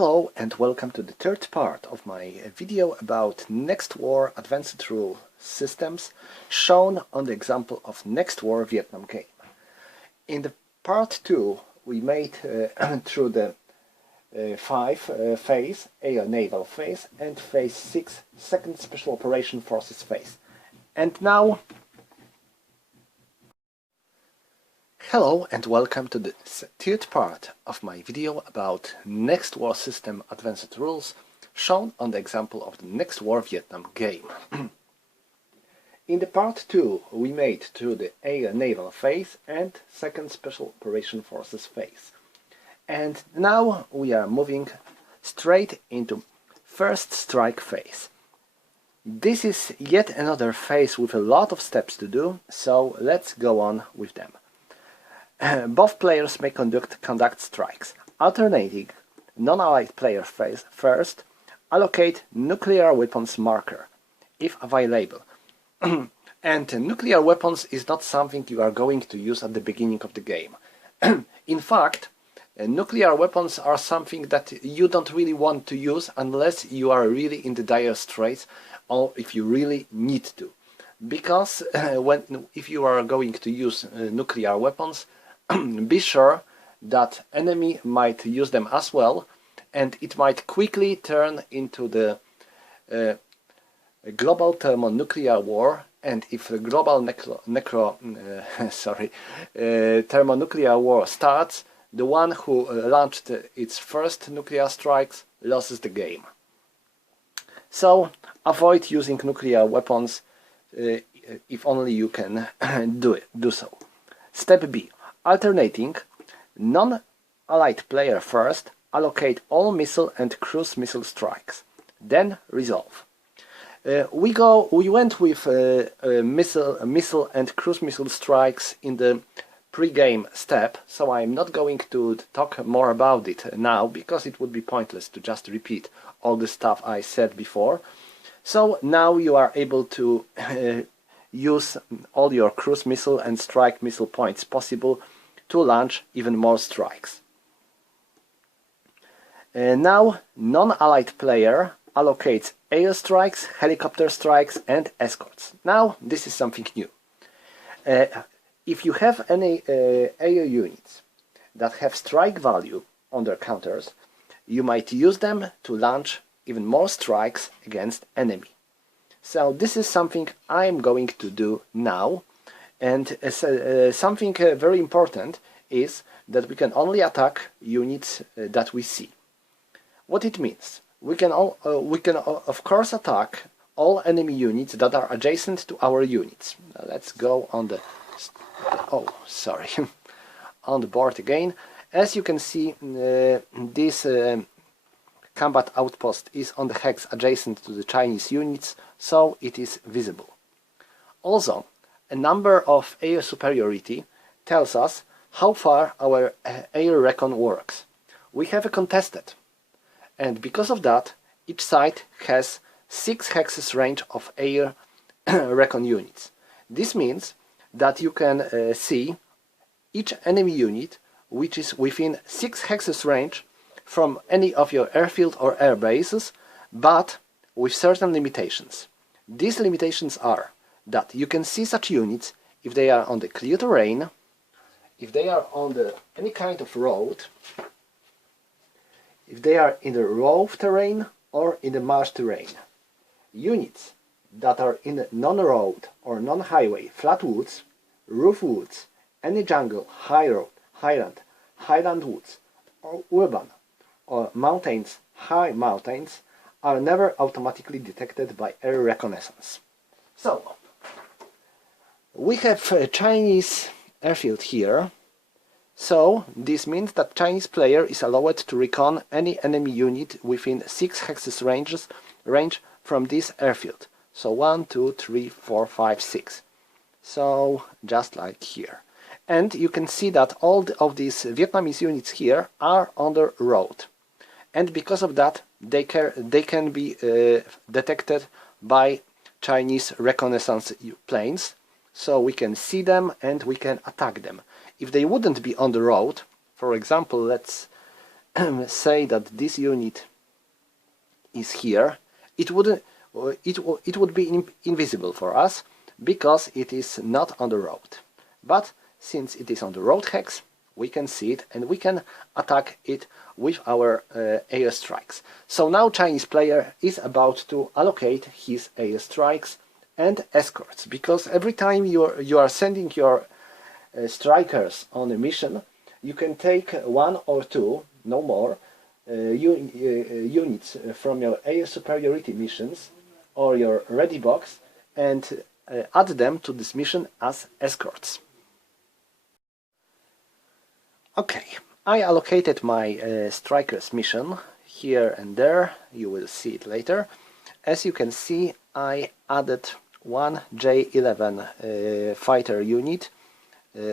Hello and welcome to the third part of my video about Next War Advanced Rule Systems shown on the example of Next War Vietnam game. In the part 2 we made through the 5 phase, Air Naval phase, and phase 6, Second Special Operation Forces phase. And now hello and welcome to the third part of my video about Next War System Advanced Rules shown on the example of the Next War Vietnam game. In the part 2 we made through the Air Naval phase and Second Special Operation Forces phase. And now we are moving straight into First Strike phase. This is yet another phase with a lot of steps to do, so let's go on with them. Both players may conduct strikes. Alternating non-allied player phase first, allocate nuclear weapons marker, if available. And nuclear weapons is not something you are going to use at the beginning of the game. In fact, nuclear weapons are something that you don't really want to use unless you are really in the dire straits or if you really need to. Because if you are going to use nuclear weapons, be sure that enemy might use them as well, and it might quickly turn into the global thermonuclear war. And if the global thermonuclear war starts, the one who launched its first nuclear strikes loses the game. So avoid using nuclear weapons if only you can do so. Step B. Alternating non-allied player first, allocate all missile and cruise missile strikes, then resolve. We went with missile and cruise missile strikes in the pre-game step, so I'm not going to talk more about it now because it would be pointless to just repeat all the stuff I said before. So now you are able to use all your cruise missile and strike missile points possible to launch even more strikes. Now non-allied player allocates airstrikes, helicopter strikes and escorts. Now this is something new. If you have any air units that have strike value on their counters, you might use them to launch even more strikes against enemy. So this is something I'm going to do now, and something very important is that we can only attack units that we see. What it means? We can of course attack all enemy units that are adjacent to our units. Now let's go on the on the board again. As you can see, this combat outpost is on the hex adjacent to the Chinese units, so it is visible. Also, a number of air superiority tells us how far our air recon works. We have a contested, and because of that, each side has 6 hexes range of air recon units. This means that you can see each enemy unit which is within 6 hexes range from any of your airfield or air bases, but with certain limitations. These limitations are that you can see such units if they are on the clear terrain, if they are on any kind of road, if they are in the raw terrain or in the marsh terrain. Units that are in non-road or non-highway, flat woods, roof woods, any jungle, high road, highland woods, or urban, or mountains, high mountains, are never automatically detected by air reconnaissance. So, we have a Chinese airfield here, so this means that Chinese player is allowed to recon any enemy unit within 6 hexes range from this airfield. So 1, 2, 3, 4, 5, 6. So just like here. And you can see that all of these Vietnamese units here are on the road. And because of that, they can be detected by Chinese reconnaissance planes. So we can see them and we can attack them. If they wouldn't be on the road, for example, let's say that this unit is here, it would be invisible for us because it is not on the road. But since it is on the road hex, we can see it and we can attack it with our air strikes. So now Chinese player is about to allocate his air strikes and escorts, because every time you are sending your strikers on a mission, you can take one or two, no more, units from your air superiority missions or your ready box and add them to this mission as escorts. Okay, I allocated my strikers mission here and there. You will see it later. As you can see, I added one J11 fighter unit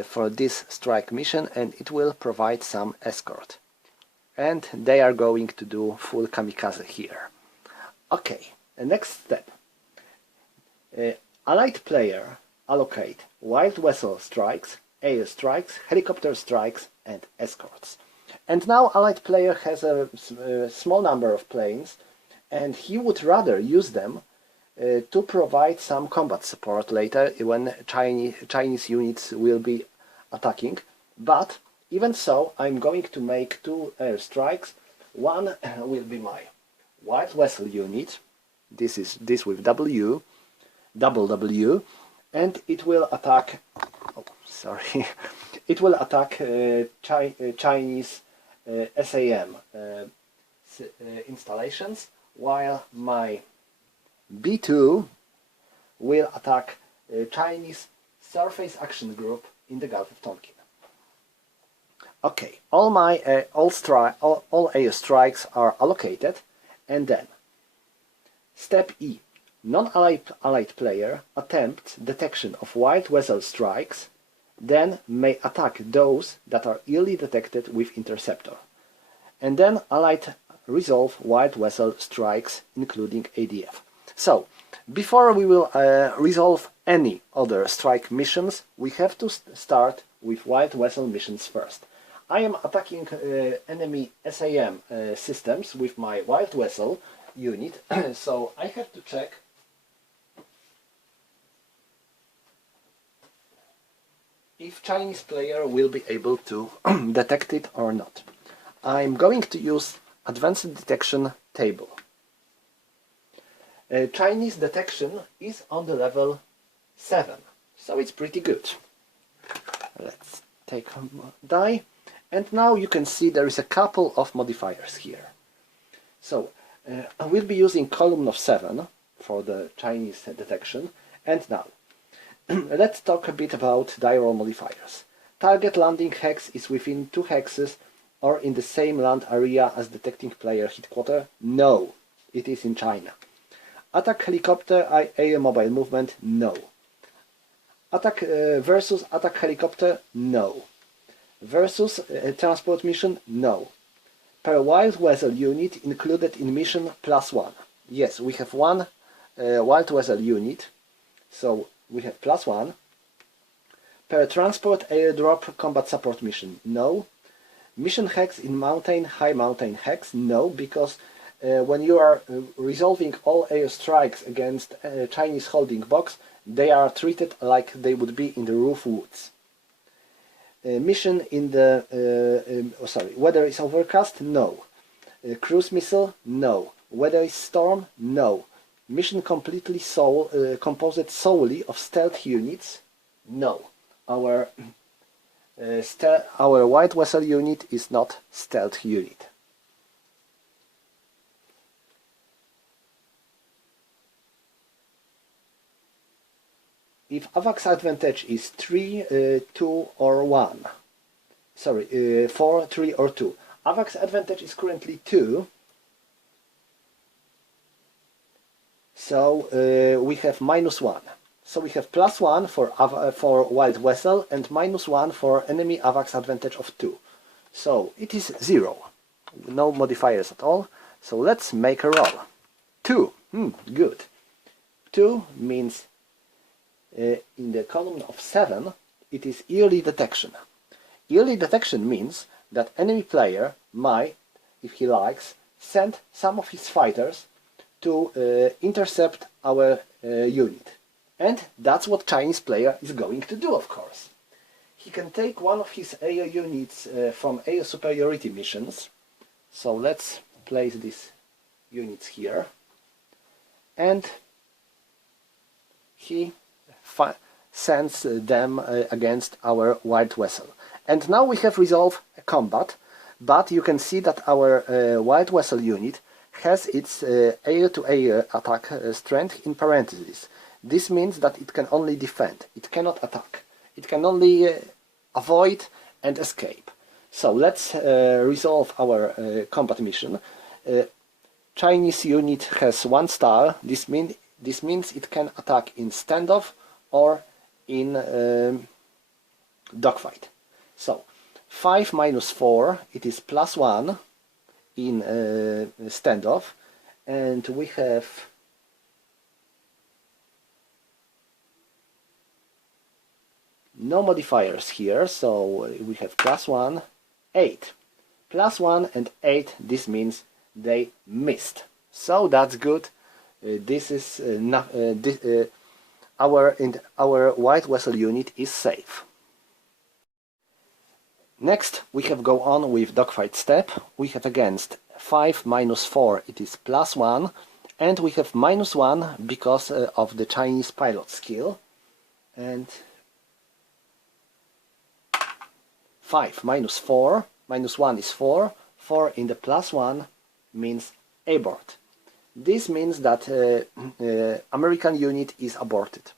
for this strike mission, and it will provide some escort. And they are going to do full kamikaze here. Okay, the next step. Allied player allocate wild vessel strikes, air strikes, helicopter strikes and escorts. And now Allied player has a small number of planes, and he would rather use them to provide some combat support later when Chinese units will be attacking. But even so, I'm going to make two air strikes. One will be my wild vessel unit. This with W, double W, and it will attack. Oh, sorry. It will attack Chinese SAM installations, while my B2 will attack Chinese Surface Action Group in the Gulf of Tonkin. Okay, all my all air strikes are allocated, and then step E. Non-allied player attempts detection of wild vessel strikes, then may attack those that are early detected with interceptor, and then allied resolve wild vessel strikes including ADF. So, before we will resolve any other strike missions, we have to start with wild vessel missions first. I am attacking enemy SAM systems with my wild vessel unit, so I have to check if Chinese player will be able to detect it or not. I'm going to use advanced detection table. Chinese detection is on the level 7, so it's pretty good. Let's take a die, and now you can see there is a couple of modifiers here. So I will be using column of 7 for the Chinese detection, and now let's talk a bit about die roll modifiers. Target landing hex is within 2 hexes or in the same land area as detecting player headquarter. No, it is in China. Attack helicopter, air mobile movement, no. Attack versus attack helicopter, no. Versus transport mission, no. Per wild vessel unit included in mission +1. Yes, we have one wild vessel unit, so we have +1. Per transport airdrop combat support mission, no. Mission hex in mountain, high mountain hex, no, because when you are resolving all air strikes against Chinese holding box, they are treated like they would be in the roof woods. Mission in the weather is overcast, no. Cruise missile, no. Weather is storm, no. Mission completely composed solely of stealth units, no. Our white vessel unit is not stealth unit. If AVAX advantage is 3, 2 or 1, 4, 3 or 2. AVAX advantage is currently 2, so we have -1. So we have +1 for wild vessel and -1 for enemy AVAX advantage of 2. So it is 0. No modifiers at all. So let's make a roll. 2. Good. 2 means in the column of 7 it is early detection. Early detection means that enemy player may if he likes, send some of his fighters to intercept our unit. And that's what Chinese player is going to do, of course. He can take one of his air units from air superiority missions. So let's place these units here. And he sends them against our white vessel. And now we have resolved a combat, but you can see that our white vessel unit has its air-to-air attack strength in parentheses. This means that it can only defend, it cannot attack. It can only avoid and escape. So let's resolve our combat mission. Chinese unit has 1 star. This means it can attack in standoff or in dogfight. So 5 minus 4, it is +1 in standoff, and we have no modifiers here, so we have +1, 8. +1 and 8, this means they missed. So that's good. This is our white vessel unit is safe. Next we have go on with dogfight step. We have against 5 minus 4, it is +1, and we have -1 because of the Chinese pilot skill. And 5 minus 4, -1 is 4, 4 in the +1 means abort. This means that American unit is aborted.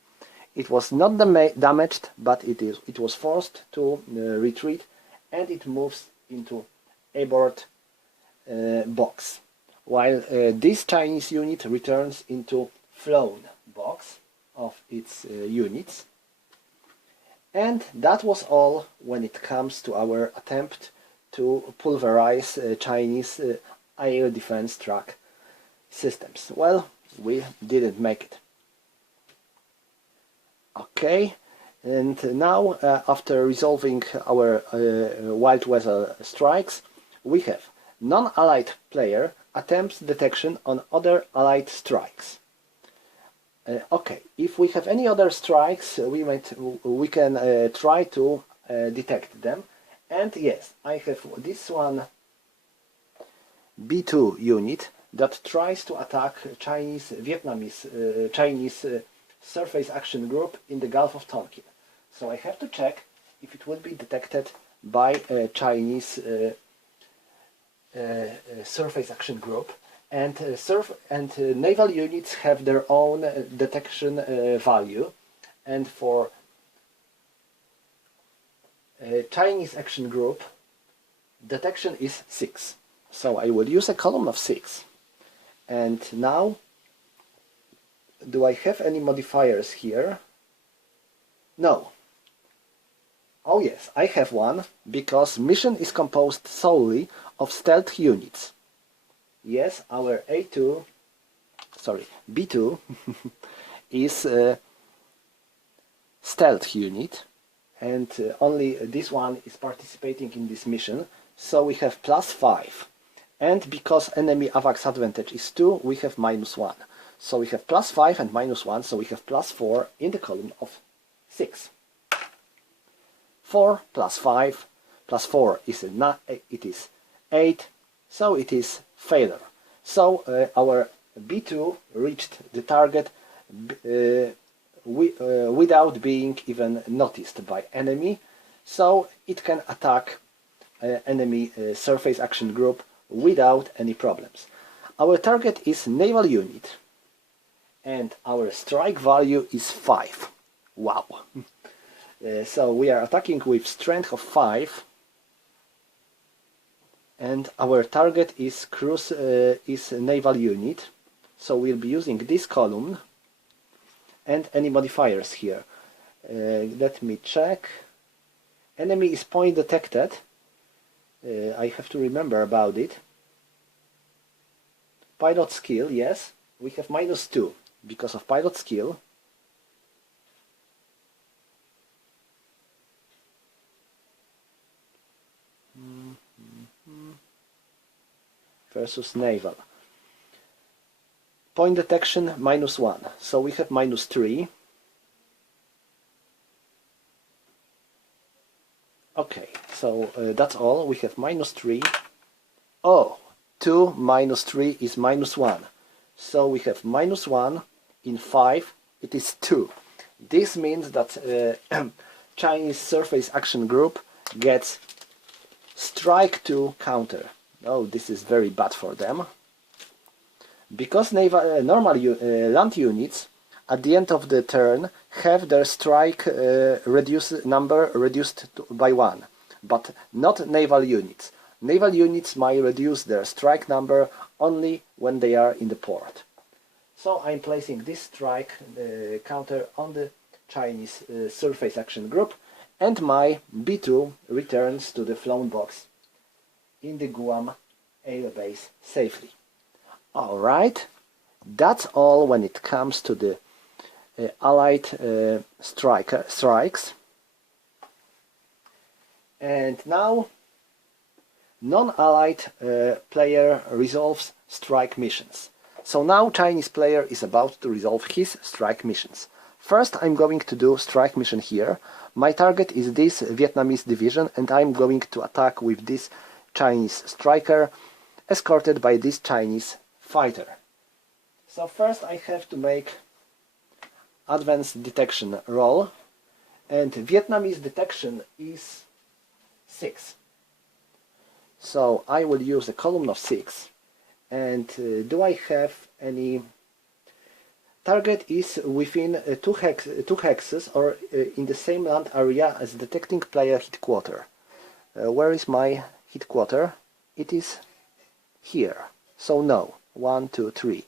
It was not damaged, but it was forced to retreat, and it moves into abort box, while this Chinese unit returns into flown box of its units. And that was all when it comes to our attempt to pulverize Chinese air defense track systems. Well, we didn't make it. Okay, and now after resolving our wild weather strikes, we have non-allied player attempts detection on other allied strikes. Okay, if we have any other strikes, we can try to detect them. And yes, I have this one B2 unit that tries to attack Chinese surface action group in the Gulf of Tonkin. So I have to check if it will be detected by a Chinese surface action group. And naval units have their own detection value, and for Chinese action group detection is 6. So I will use a column of 6. And now, do I have any modifiers here? No. Oh yes, I have one, because mission is composed solely of stealth units. Yes, our B2 is a stealth unit, and only this one is participating in this mission, so we have +5. And because enemy AVAX advantage is 2, we have -1. So we have +5 and -1, so we have +4 in the column of 6. 4 plus 5 plus 4 is it is 8, so it is failure. So our B2 reached the target without being even noticed by enemy, so it can attack enemy surface action group without any problems. Our target is naval unit, and our strike value is 5. Wow! So we are attacking with strength of 5, and our target is naval unit. So we'll be using this column and any modifiers here. Let me check. Enemy is point detected. I have to remember about it. Pilot skill, yes, we have -2 because of pilot skill. versus naval. Point detection -1. So we have -3. Okay, so that's all. We have -3. Oh, 2 minus 3 is -1. So we have -1 in 5. It is 2. This means that Chinese surface action group gets strike 2 counter. Oh, this is very bad for them. Because naval, normal land units at the end of the turn have their strike number reduced by 1, but not naval units. Naval units might reduce their strike number only when they are in the port. So I'm placing this strike counter on the Chinese surface action group, and my B2 returns to the flown box in the Guam air base safely. Alright, that's all when it comes to the Allied strikes. And now non-Allied player resolves strike missions. So now Chinese player is about to resolve his strike missions. First I'm going to do strike mission here. My target is this Vietnamese division, and I'm going to attack with this Chinese striker escorted by this Chinese fighter. So first I have to make advanced detection roll, and Vietnamese detection is 6. So I will use a column of 6, and do I have any... Target is within 2 hexes or in the same land area as detecting player headquarter. Where is my headquarter? It is here, so no. 1, 2, 3.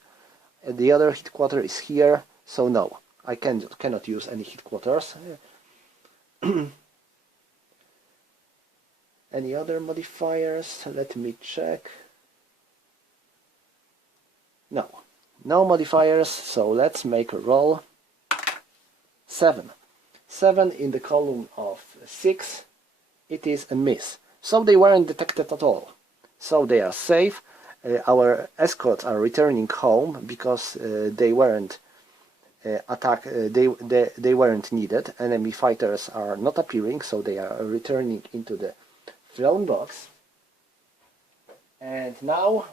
And the other headquarter is here, so no. I cannot use any headquarters. Any other modifiers? Let me check. No. No modifiers, so let's make a roll. 7. 7 in the column of 6. It is a miss. So they weren't detected at all. So they are safe. Our escorts are returning home because they weren't they weren't needed. Enemy fighters are not appearing, so they are returning into the flown box. And now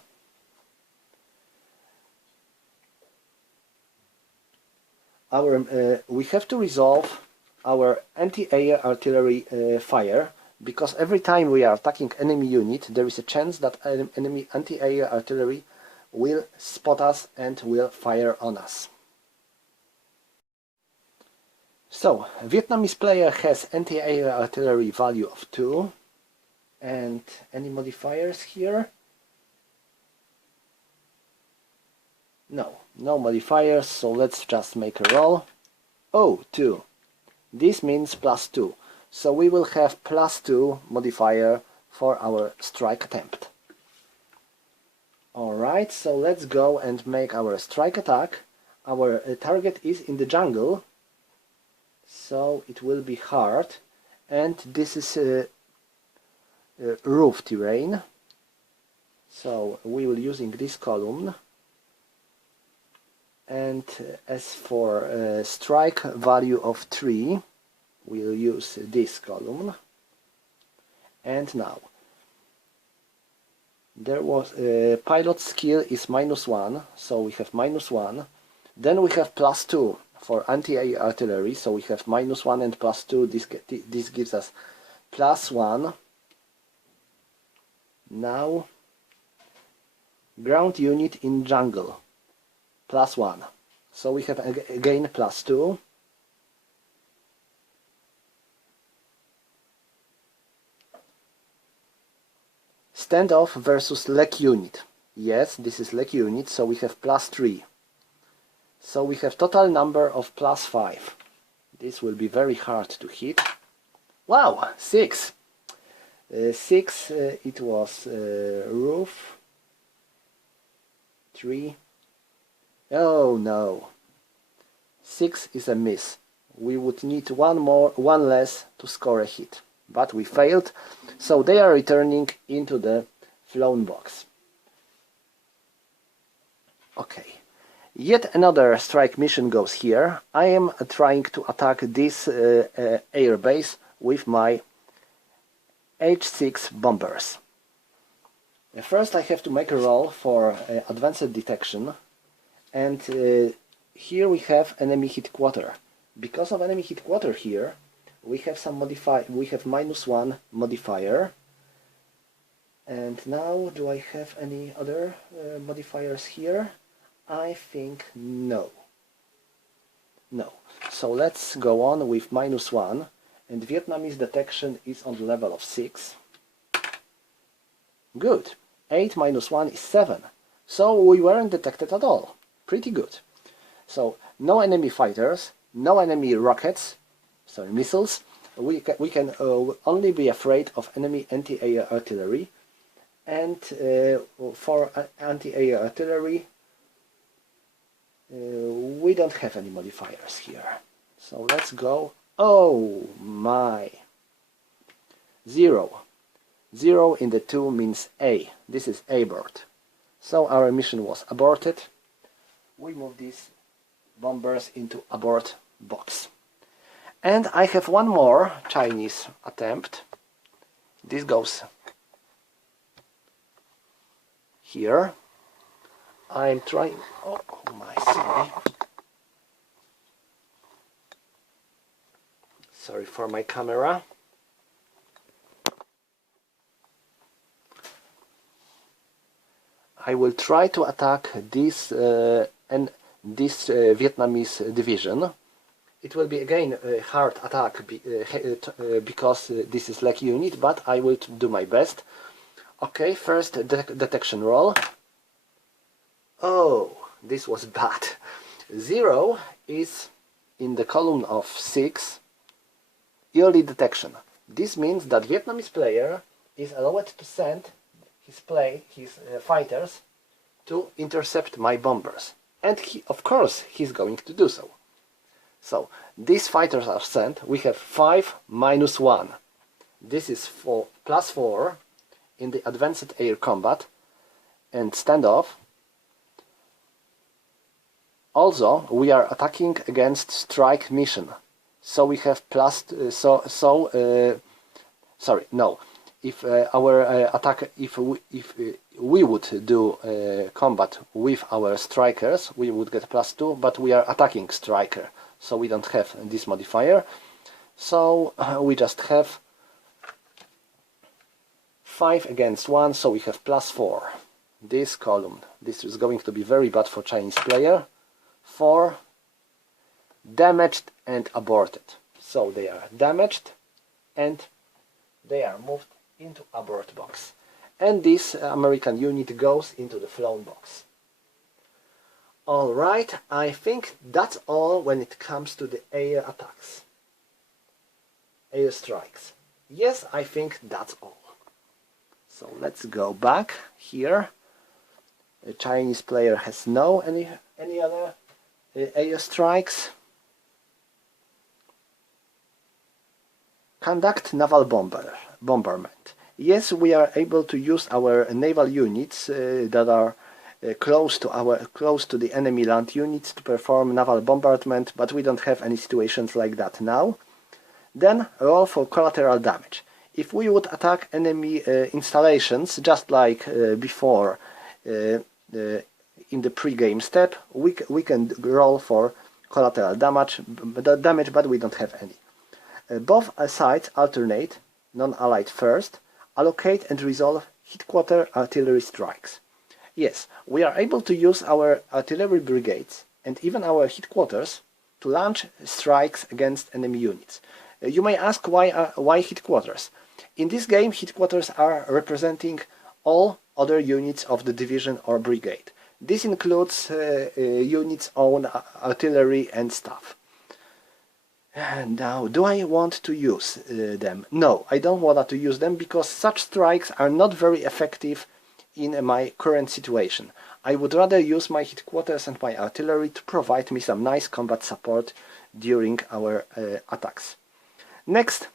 we have to resolve our anti-air artillery fire, because every time we are attacking enemy unit there is a chance that enemy anti-air artillery will spot us and will fire on us. So Vietnamese player has anti-air artillery value of 2, and any modifiers here? No, no modifiers, so let's just make a roll. Oh, 2. This means +2. So we will have +2 modifier for our strike attempt. Alright, so let's go and make our strike attack. Our target is in the jungle, so it will be hard. And this is roof terrain. So we will using this column. And as for strike value of 3, we'll use this column. And now there was pilot skill is -1, so we have -1. Then we have +2 for anti-air artillery, so we have -1 and +2. This gives us +1. Now ground unit in jungle, +1. So we have again +2. Standoff versus leg unit. Yes, this is leg unit, so we have +3. So we have total number of +5. This will be very hard to hit. Wow, 6. 6, it was roof. 3. Oh no. 6 is a miss. We would need one less to score a hit. But we failed, so they are returning into the flown box. Okay. Yet another strike mission goes here. I am trying to attack this air base with my H6 bombers. First I have to make a roll for advanced detection, and here we have enemy headquarter. Because of enemy headquarter here, we have some we have -1 modifier. And now, do I have any other modifiers here? I think no. No. So let's go on with -1, and Vietnamese detection is on the level of 6. Good. 8 minus 1 is 7. So we weren't detected at all. Pretty good. So no enemy fighters, no enemy rockets, sorry, missiles. We can only be afraid of enemy anti-air artillery. And for anti-air artillery, we don't have any modifiers here. So let's go. Oh my! 0. 0 in the 2 means A. This is abort. So our mission was aborted. We move these bombers into abort box. And I have one more Chinese attempt. This goes here. I'm trying... Oh my, sorry. Sorry for my camera. I will try to attack this Vietnamese division. It will be again a hard attack because this is like unit, but I will do my best. Okay, first detection roll. Oh, this was bad. 0 is in the column of 6, early detection. This means that Vietnamese player is allowed to send his fighters to intercept my bombers. And of course he's going to do so. So these fighters are sent. We have 5 minus 1. This is for +4 in the advanced air combat and standoff. Also, we are attacking against strike mission. So we have sorry, no. If our attack, if we would do combat with our strikers, we would get +2, but we are attacking striker, so we don't have this modifier. So we just have 5 against 1, so we have +4. This column, this is going to be very bad for Chinese player. 4 damaged and aborted. So they are damaged and they are moved into abort box. And this American unit goes into the flown box. Alright, I think that's all when it comes to the air attacks. Air strikes. Yes, I think that's all. So let's go back here. The Chinese player has no any other air strikes. Conduct naval bombardment. Yes, we are able to use our naval units that are close to the enemy land units to perform naval bombardment, but we don't have any situations like that now. Then roll for collateral damage. If we would attack enemy installations, just like before in the pre-game step, we can roll for collateral damage, but we don't have any. Both sides alternate, non-allied first, allocate and resolve headquarter artillery strikes. Yes, we are able to use our artillery brigades and even our headquarters to launch strikes against enemy units. You may ask why headquarters? In this game, headquarters are representing all other units of the division or brigade. This includes units' own artillery and stuff. And now, do I want to use them? No, I don't want to use them because such strikes are not very effective in my current situation. I would rather use my headquarters and my artillery to provide me some nice combat support during our attacks. Next,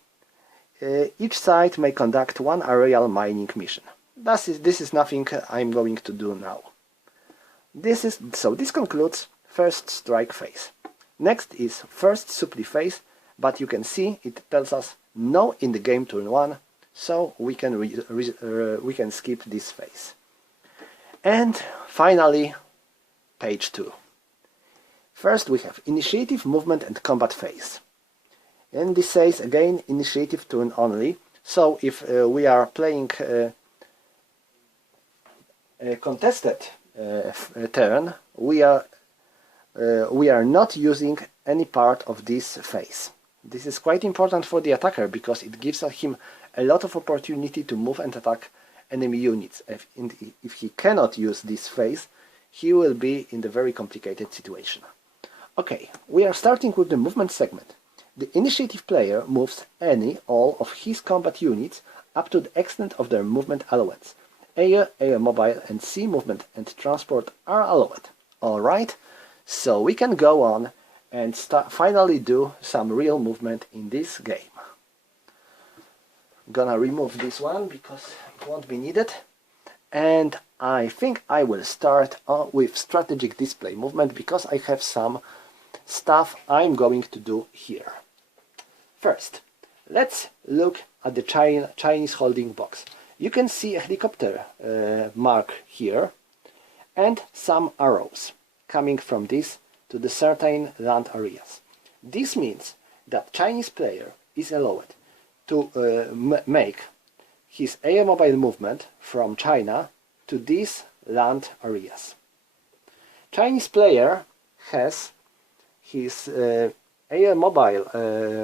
each side may conduct one aerial mining mission. This is nothing I'm going to do now. This concludes first strike phase. Next is first supply phase, but you can see it tells us no in the game turn 1, so we can skip this phase. And finally, page 2. First we have initiative, movement and combat phase. And this says again initiative turn only, so if we are playing a contested turn, we are not using any part of this phase. This is quite important for the attacker because it gives him a lot of opportunity to move and attack enemy units. If he cannot use this phase, he will be in a very complicated situation. Okay, we are starting with the movement segment. The initiative player moves all of his combat units up to the extent of their movement allowance. Air, mobile and sea movement and transport are allowed. Alright, so we can go on and finally do some real movement in this game. Gonna remove this one because it won't be needed. And I think I will start with strategic display movement because I have some stuff I'm going to do here. First, let's look at the Chinese holding box. You can see a helicopter mark here and some arrows coming from this to the certain land areas. This means that Chinese player is allowed to make his air mobile movement from China to these land areas. Chinese player has his air mobile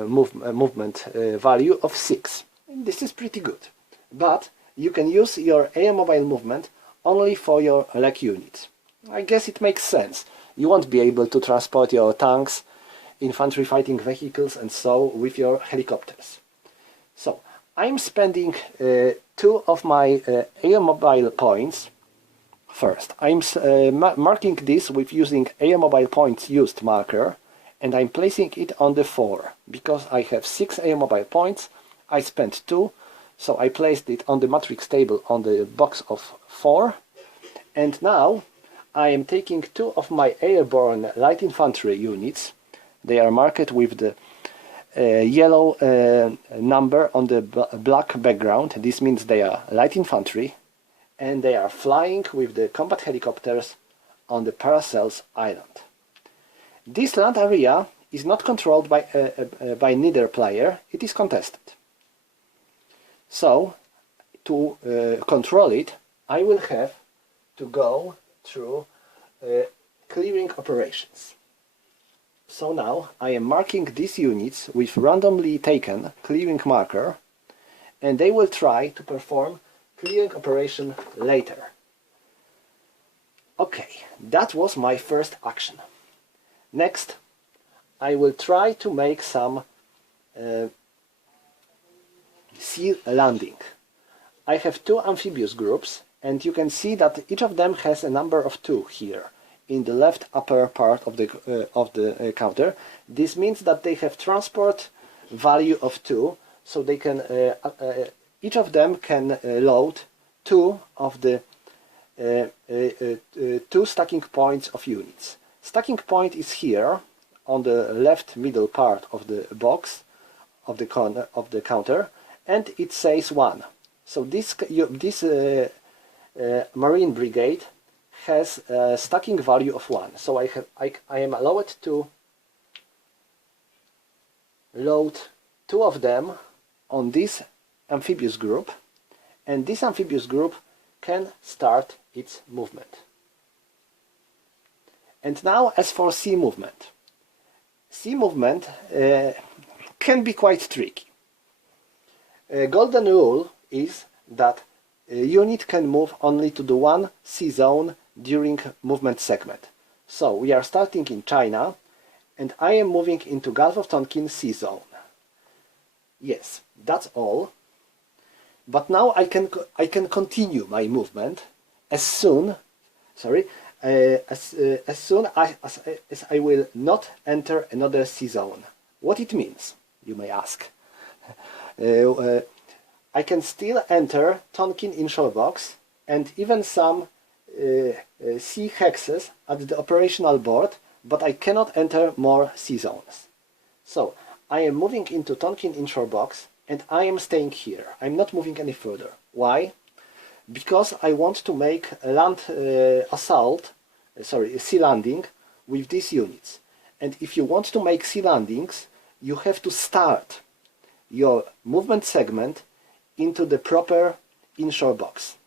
movement value of 6. This is pretty good, but you can use your air mobile movement only for your leg units. I guess it makes sense. You won't be able to transport your tanks, infantry fighting vehicles and so with your helicopters. So I'm spending 2 of my air mobile points. First, I'm marking this with using air mobile points used marker, and I'm placing it on the 4. Because I have 6 air mobile points, I spent 2, so I placed it on the matrix table on the box of 4. And now I am taking 2 of my airborne light infantry units. They are marked with the yellow number on the black background. This means they are light infantry, and they are flying with the combat helicopters on the Paracels Island. This land area is not controlled by neither player, it is contested. So, to control it, I will have to go through clearing operations. So now I am marking these units with randomly taken clearing marker, and they will try to perform clearing operation later. Okay, that was my first action. Next, I will try to make some sea landing. I have 2 amphibious groups, and you can see that each of them has a number of 2 here in the left upper part of the counter. This means that they have transport value of 2, so they can each of them can load 2 of the 2 stacking points of units. Stacking point is here on the left middle part of the box of the counter, and it says 1. So this Marine Brigade has a stacking value of 1. So I am allowed to load 2 of them on this amphibious group, and this amphibious group can start its movement. And now as for sea movement. Sea movement can be quite tricky. A golden rule is that a unit can move only to the one sea zone during movement segment. So we are starting in China, and I am moving into Gulf of Tonkin sea zone. Yes, that's all. But now I can continue my movement as soon as I will not enter another sea zone. What it means, you may ask. I can still enter Tonkin inshore box and even some C hexes at the operational board, but I cannot enter more C zones. So I am moving into Tonkin inshore box and I am staying here. I'm not moving any further. Why? Because I want to make a land sea landing with these units. And if you want to make sea landings, you have to start your movement segment into the proper inshore box.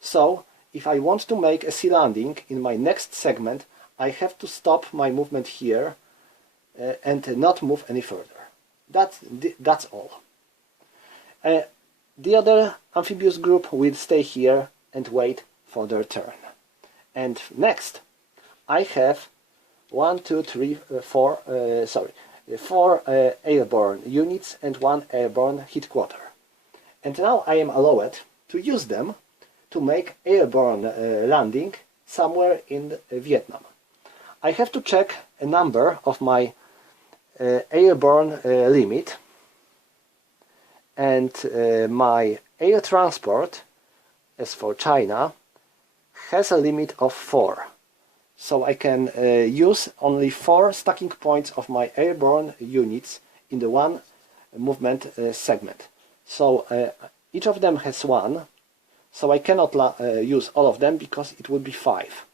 So if I want to make a sea landing in my next segment, I have to stop my movement here and not move any further. That's all. The other amphibious group will stay here and wait for their turn. And next, I have 4 airborne units and 1 airborne headquarter. And now I am allowed to use them to make airborne landing somewhere in Vietnam. I have to check a number of my airborne limit, and my air transport, as for China, has a limit of 4. So I can use only 4 stacking points of my airborne units in the one movement segment. So each of them has 1, so I cannot use all of them because it would be 5.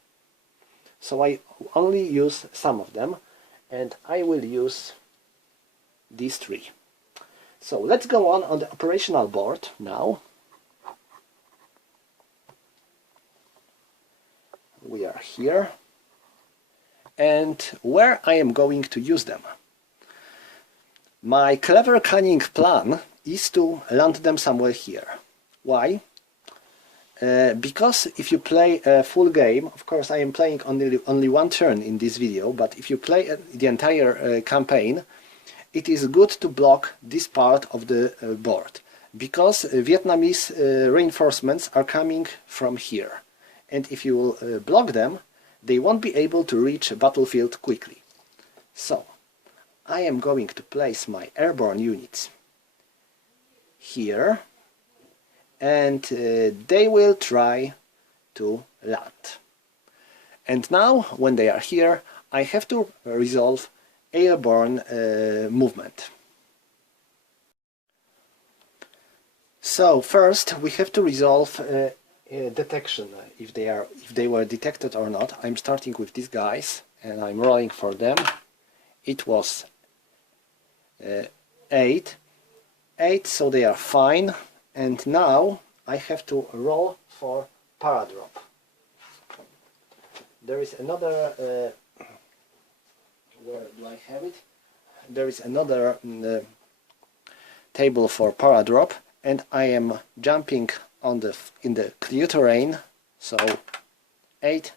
So I only use some of them, and I will use these 3. So let's go on the operational board now. We are here. And where I am going to use them. My clever cunning plan is to land them somewhere here. Why? Because if you play a full game, of course I am playing only 1 turn in this video, but if you play the entire campaign, it is good to block this part of the board, because Vietnamese reinforcements are coming from here, and if you block them, they won't be able to reach a battlefield quickly. So I am going to place my airborne units here, and they will try to land. And now, when they are here, I have to resolve airborne movement. So first we have to resolve detection, if they were detected or not. I'm starting with these guys and I'm rolling for them. It was 8, so they are fine. And now I have to roll for paradrop. There is another where do I have it? There is another table for paradrop, and I am jumping on in the clear terrain. So 8,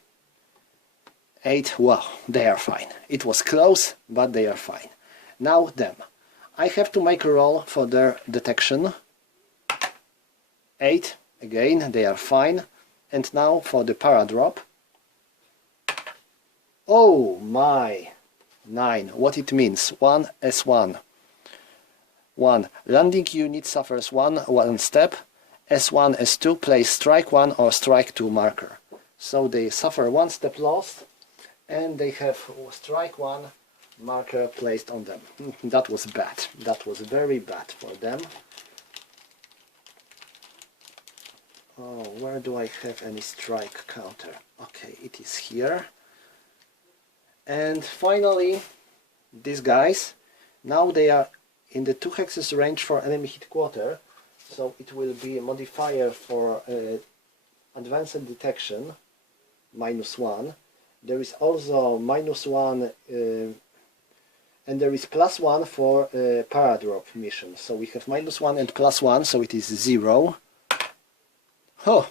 wow, they are fine. It was close, but they are fine. Now them. I have to make a roll for their detection. 8, again, they are fine. And now for the paradrop. Oh my! 9. What it means? 1 S1. 1. Landing unit suffers one step. S1, S2 place strike 1 or strike 2 marker. So they suffer 1 step lost, and they have strike 1 marker placed on them. That was bad. That was very bad for them. Oh, where do I have any strike counter? Okay, it is here. And finally, these guys, now they are in the 2 hexes range for enemy headquarter, so it will be a modifier for advanced detection, -1. There is also -1 and there is +1 for paradrop mission. So we have -1 and +1, so it is 0. Oh,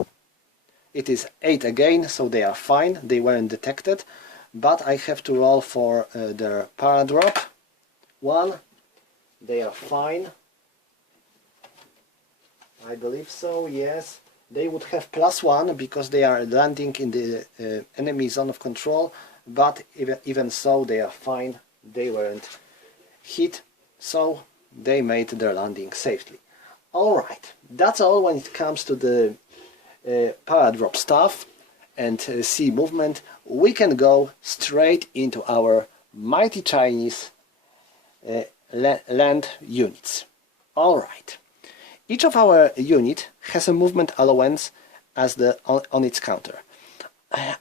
it is 8 again, so they are fine, they weren't detected. But I have to roll for their paradrop. 1, they are fine. I believe so, yes. They would have +1 because they are landing in the enemy zone of control, but even so they are fine. They weren't hit, so they made their landing safely. Alright, that's all when it comes to the paradrop stuff. and see movement, we can go straight into our mighty Chinese land units. Alright. Each of our unit has a movement allowance as on its counter.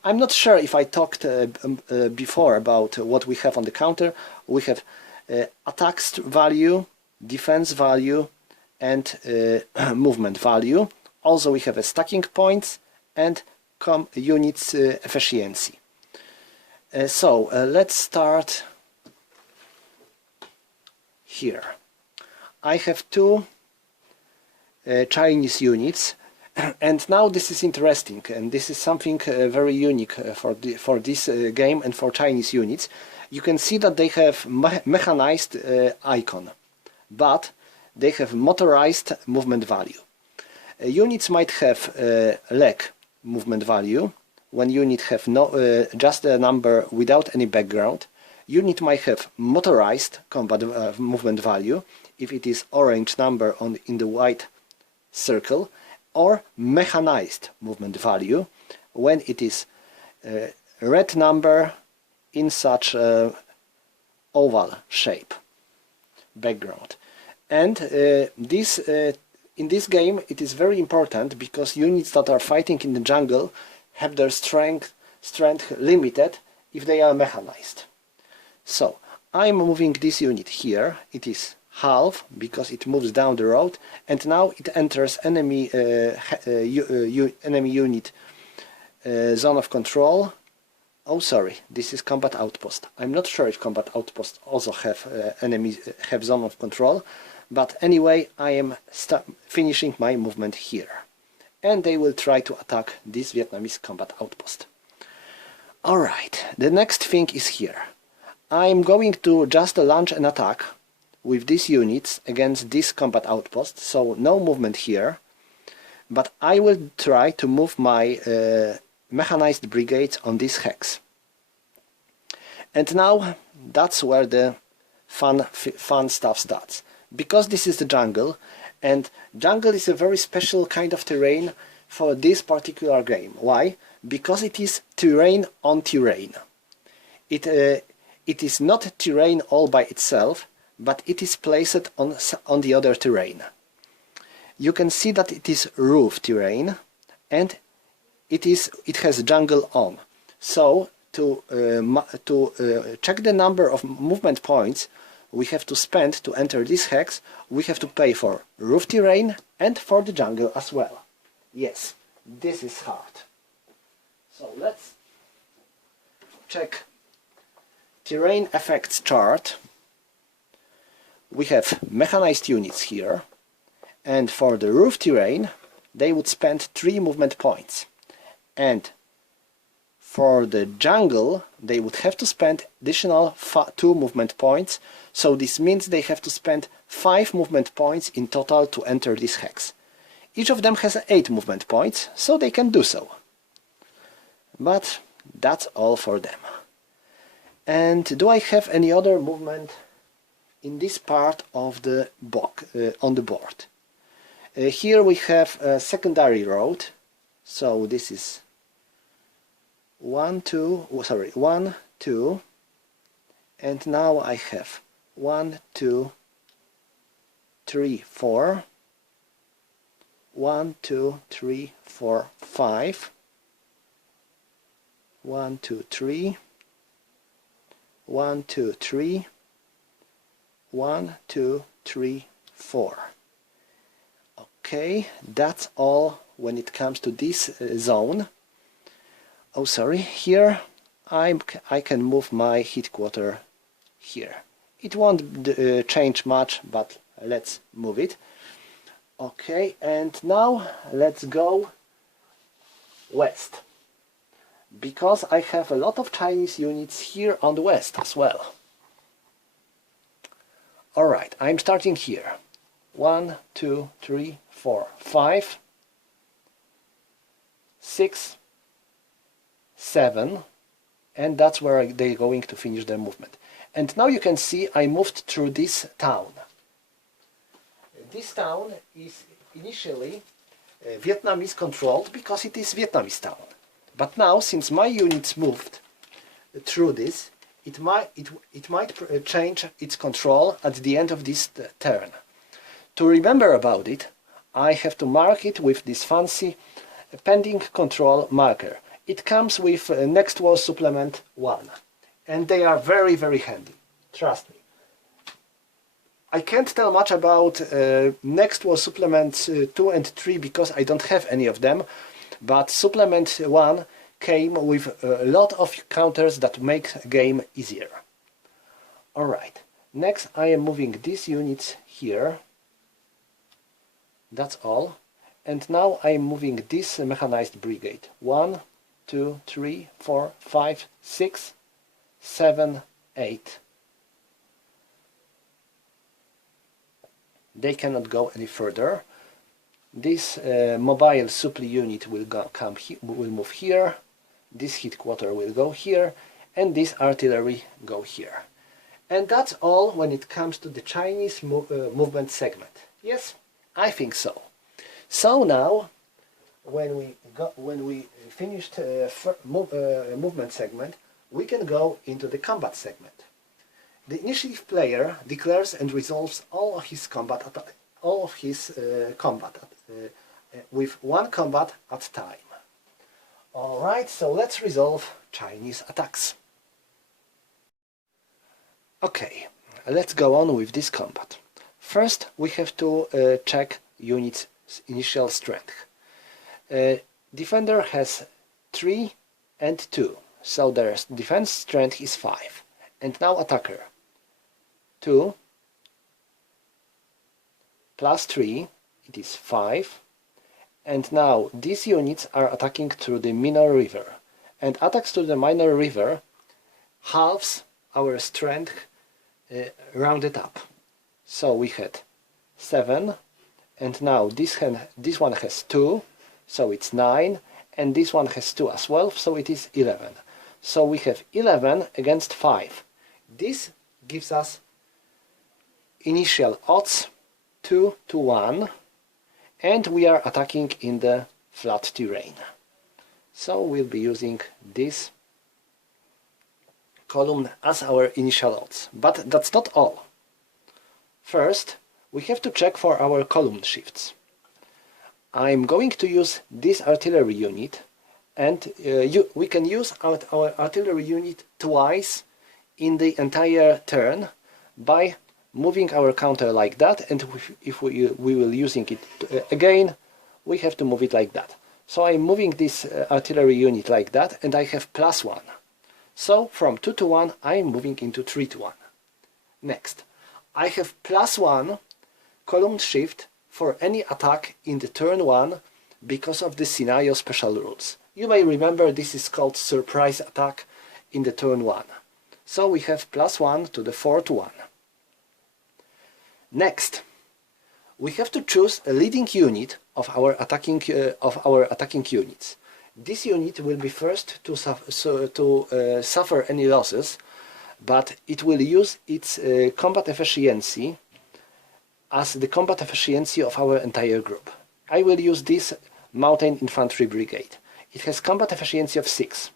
I'm not sure if I talked before about what we have on the counter. We have attack value, defense value, and movement value. Also we have a stacking points and units efficiency. So let's start here. I have two Chinese units, and now this is interesting, and this is something very unique for this game and for Chinese units. You can see that they have mechanized icon, but they have motorized movement value. Units might have leg movement value when unit have just a number without any background. Unit might have motorized combat movement value if it is orange number in the white circle, or mechanized movement value when it is red number in such a oval shape background. And in this game it is very important because units that are fighting in the jungle have their strength limited if they are mechanized. So I'm moving this unit here. It is half because it moves down the road, and now it enters enemy enemy unit zone of control. Oh, sorry, this is combat outpost. I'm not sure if combat outposts also have have zone of control, but anyway, I am finishing my movement here, and they will try to attack this Vietnamese combat outpost. Alright, the next thing is here. I'm going to just launch an attack with these units against this combat outpost, so no movement here, but I will try to move my mechanized brigades on this hex. And now that's where the fun stuff starts. Because this is the jungle, and jungle is a very special kind of terrain for this particular game. Why? Because it is terrain on terrain. It is not terrain all by itself, but it is placed on the other terrain. You can see that it is roof terrain, and it has jungle on. So to check the number of movement points we have to spend to enter this hex, we have to pay for roof terrain and for the jungle as well. Yes, this is hard. So let's check terrain effects chart. We have mechanized units here, and for the roof terrain they would spend 3 movement points, and for the jungle they would have to spend additional 2 movement points, so this means they have to spend 5 movement points in total to enter this hex. Each of them has 8 movement points, so they can do so. But that's all for them. And do I have any other movement in this part of the on the board? Here we have a secondary road, so this is 1, 2, and now I have 1, 2, 3, 4, 1, 2, 3, 4, 5, 1, 2, 3, 1, 2, 3, 1, 2, 3, 4. Okay, that's all when it comes to this zone. Oh, sorry, here I can move my headquarter here. It won't change much, but let's move it. Okay, and now let's go west, because I have a lot of Chinese units here on the west as well. Alright, I'm starting here. 1, 2, 3, 4, 5, 6, 7, and that's where they're going to finish their movement. And now you can see I moved through this town. This town is initially Vietnamese controlled because it is Vietnamese town. But now, since my units moved through this, it might change its control at the end of this turn. To remember about it, I have to mark it with this fancy pending control marker. It comes with Next War Supplement 1, and they are very, very handy, trust me. I can't tell much about Next War Supplements 2 and 3 because I don't have any of them, but Supplement 1 came with a lot of counters that make the game easier. Alright, next I am moving these units here. That's all. And now I am moving this mechanized brigade. 1, 2, 3, 4, 5, 6, 7, 8. They cannot go any further. This mobile supply unit will move here. This headquarter will go here, and this artillery go here. And that's all when it comes to the Chinese movement segment. Yes, I think so. So now, when we finished movement segment, we can go into the combat segment. The initiative player declares and resolves all of his combat with one combat at a time. Alright, so let's resolve Chinese attacks. Okay, let's go on with this combat. First, we have to check unit's initial strength. Defender has 3 and 2, so their defense strength is 5. And now attacker. 2 plus 3, it is 5. And now these units are attacking through the minor river. And attacks to the minor river halves our strength rounded up. So we had 7, and now this one has 2, so it's 9, and this one has 2 as well, so it is 11. So we have 11 against 5. This gives us initial odds 2 to 1, and we are attacking in the flat terrain. So we'll be using this column as our initial odds. But that's not all. First, we have to check for our column shifts. I'm going to use this artillery unit, and we can use our artillery unit twice in the entire turn by moving our counter like that, and if we will using it again, we have to move it like that. So I'm moving this artillery unit like that, and I have +1. So from 2 to 1 I'm moving into 3 to 1. Next, I have +1 column shift for any attack in the turn 1 because of the scenario special rules. You may remember this is called surprise attack in the turn 1. So we have +1 to the 4 to 1. Next, we have to choose a leading unit of our attacking units. This unit will be first to suffer any losses, but it will use its combat efficiency as the combat efficiency of our entire group. I will use this mountain infantry brigade. It has combat efficiency of 6,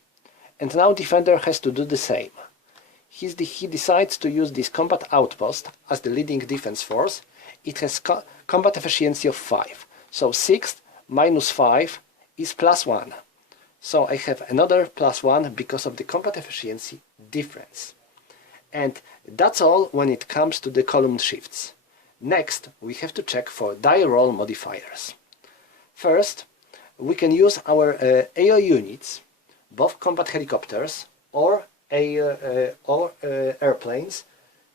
and now defender has to do the same. He decides to use this combat outpost as the leading defense force. It has combat efficiency of 5. So 6 minus 5 is +1. So I have another +1 because of the combat efficiency difference. And that's all when it comes to the column shifts. Next, we have to check for die roll modifiers. First, we can use our AO units, both combat helicopters or airplanes,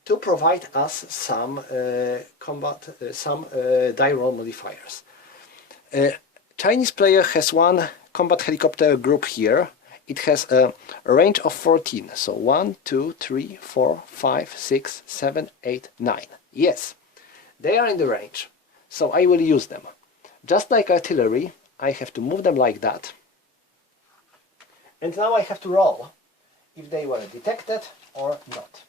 to provide us some die roll modifiers. Chinese player has one combat helicopter group here. It has a range of 14, so 1, 2, 3, 4, 5, 6, 7, 8, 9. Yes, they are in the range, so I will use them. Just like artillery, I have to move them like that, and now I have to roll if they were detected or not.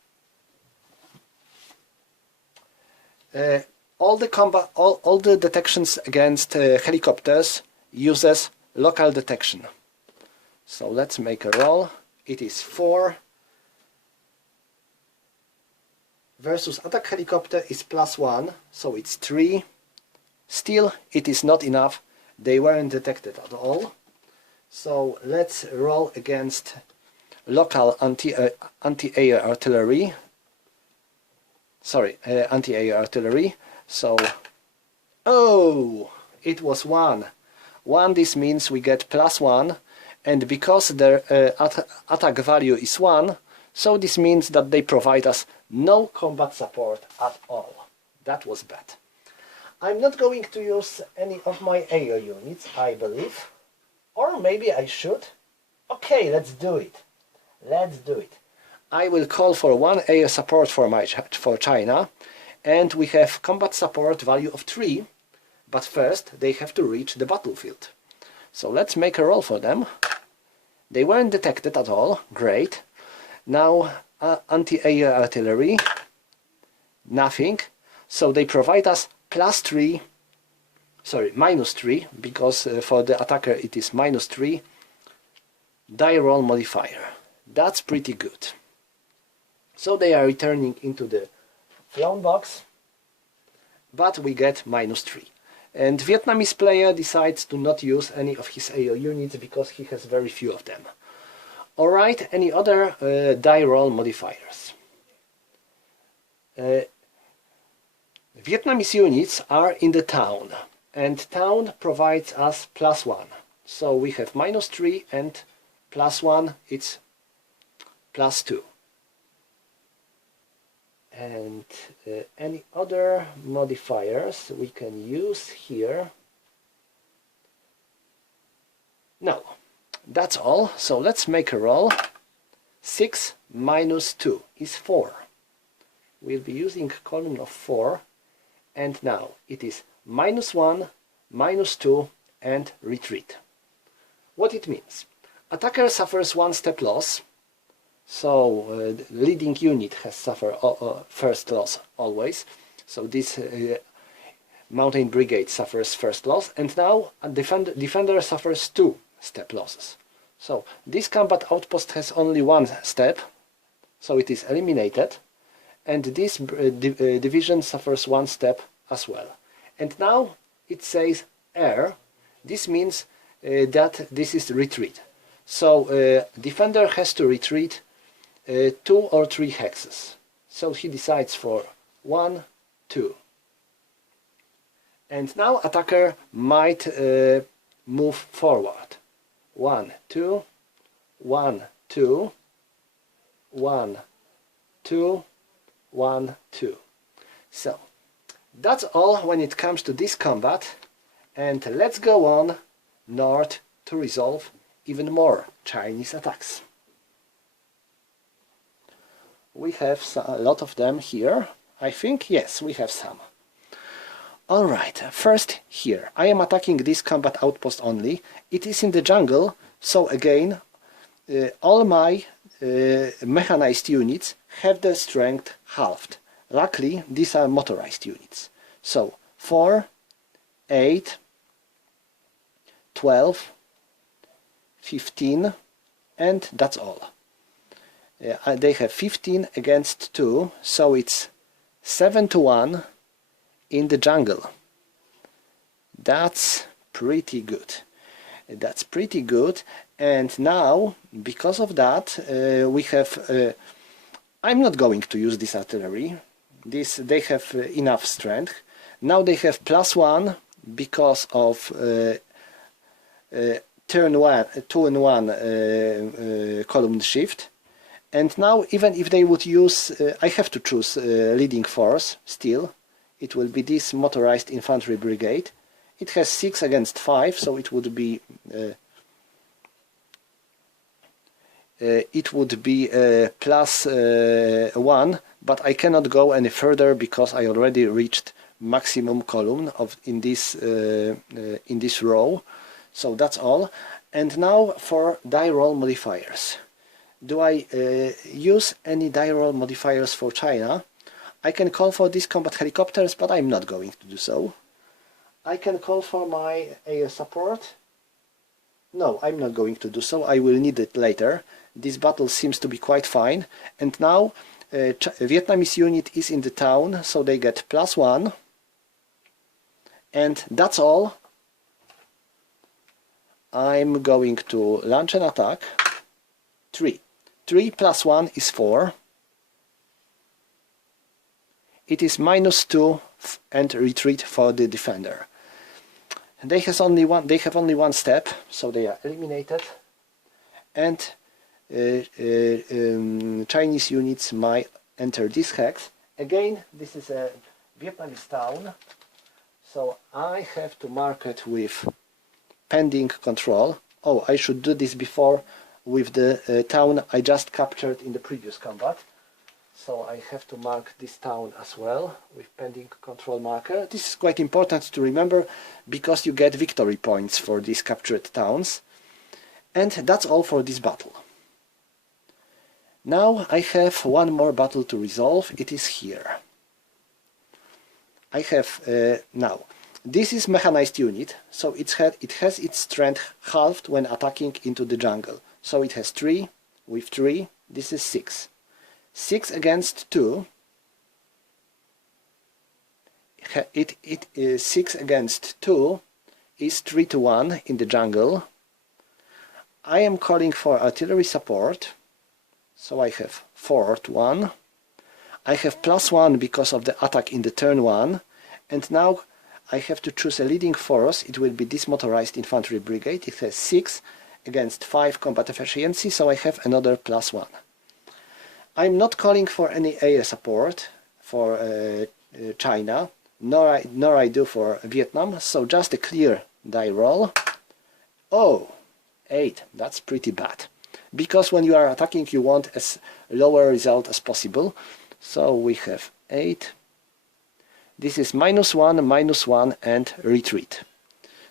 All the detections against helicopters uses local detection. So let's make a roll. It is 4 versus attack helicopter is +1, so it's 3. Still, it is not enough. They weren't detected at all. So let's roll against local anti-air artillery. Sorry, anti-air artillery. So, oh, it was 1. 1, this means we get +1, and because their attack value is 1, so this means that they provide us no combat support at all. That was bad. I'm not going to use any of my air units, I believe. Or maybe I should. Okay, let's do it. Let's do it. I will call for 1 air support for China, and we have combat support value of 3, but first they have to reach the battlefield. So let's make a roll for them. They weren't detected at all. Great. Now anti-air artillery. Nothing. So they provide us +3. Sorry, -3, because for the attacker it is -3 die roll modifier. That's pretty good. So they are returning into the flown box, but we get -3. And Vietnamese player decides to not use any of his AO units because he has very few of them. Alright, any other die roll modifiers? Vietnamese units are in the town, and town provides us +1. So we have -3 and +1, it's +2. And any other modifiers we can use here? No, that's all. So let's make a roll. 6 - 2 is 4. We'll be using a column of 4, and now it is -1, -2, and retreat. What it means? Attacker suffers 1 step loss. So leading unit has suffered first loss always. So this mountain brigade suffers first loss, and now a defender suffers 2 step losses. So this combat outpost has only 1 step, so it is eliminated, and this division suffers 1 step as well. And now it says air. This means that this is retreat. So defender has to retreat 2 or 3 hexes. So he decides for 1, 2. And now attacker might move forward. 1, 2, 1, 2, 1, 2, 1, 2. So that's all when it comes to this combat, and let's go on north to resolve even more Chinese attacks. We have a lot of them here, I think. Yes, we have some. Alright, first here. I am attacking this combat outpost only. It is in the jungle, so again, all my mechanized units have their strength halved. Luckily, these are motorized units. So 4, 8, 12, 15, and that's all. They have 15 against 2, so it's 7-1 in the jungle. That's pretty good. That's pretty good. And now, because of that, we have... I'm not going to use this artillery. They have enough strength. Now they have +1 because of turn 1, 2 and 1 column shift. And now, even if they would use, I have to choose leading force still. It will be this motorized infantry brigade. It has 6 against 5, so it would be +1, but I cannot go any further because I already reached maximum column in this row. So that's all. And now for die roll modifiers. Do I use any die roll modifiers for China? I can call for these combat helicopters, but I'm not going to do so. I can call for my air support. No, I'm not going to do so. I will need it later. This battle seems to be quite fine. And now Vietnamese unit is in the town, so they get +1. And that's all. I'm going to launch an attack. 3. 3 + 1 is 4. It is -2 and retreat for the defender. They have only one step, so they are eliminated. And Chinese units might enter this hex. Again, this is a Vietnamese town, so I have to mark it with pending control. Oh, I should do this before with the town I just captured in the previous combat. So I have to mark this town as well with pending control marker. This is quite important to remember because you get victory points for these captured towns. And that's all for this battle. Now I have one more battle to resolve. It is here. I have now. This is mechanized unit, so it has its strength halved when attacking into the jungle. So it has 3 with 3. This is 6. 6 against 2. It is 6 against 2 is 3-1 in the jungle. I am calling for artillery support, so I have 4-1. I have +1 because of the attack in the turn 1, and now I have to choose a leading force. It will be this motorized infantry brigade. It has 6 against 5 combat efficiency, so I have another +1. I'm not calling for any air support for China, nor I do for Vietnam, so just a clear die roll. Oh, 8, that's pretty bad. Because when you are attacking you want as lower result as possible. So we have 8. This is -1, -1 and retreat.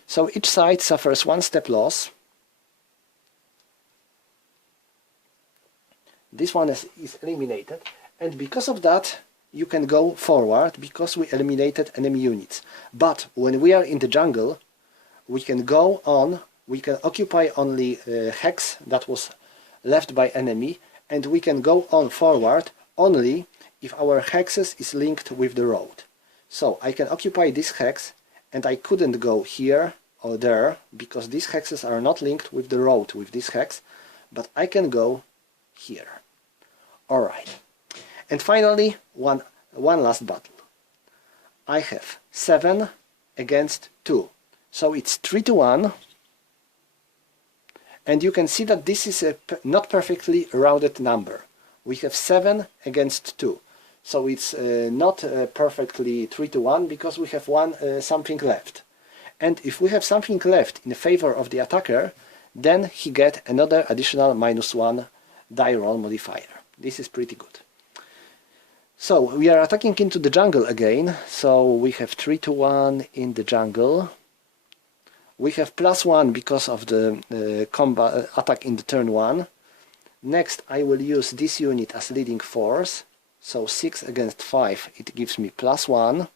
So each side suffers 1 step loss. This one is eliminated, and because of that you can go forward because we eliminated enemy units. But when we are in the jungle we can go on, we can occupy only hex that was left by enemy, and we can go on forward only if our hexes is linked with the road. So I can occupy this hex, and I couldn't go here or there because these hexes are not linked with the road with this hex, but I can go here. Alright. And finally, one last battle. I have 7 against 2. So it's 3-1. And you can see that this is a not perfectly rounded number. We have 7 against 2. So it's not perfectly 3-1 because we have something left. And if we have something left in favor of the attacker, then he get another additional -1 die roll modifier. This is pretty good. So we are attacking into the jungle again. So we have 3-1 in the jungle. We have +1 because of the combat attack in the turn 1. Next I will use this unit as leading force. So 6 against 5, it gives me +1.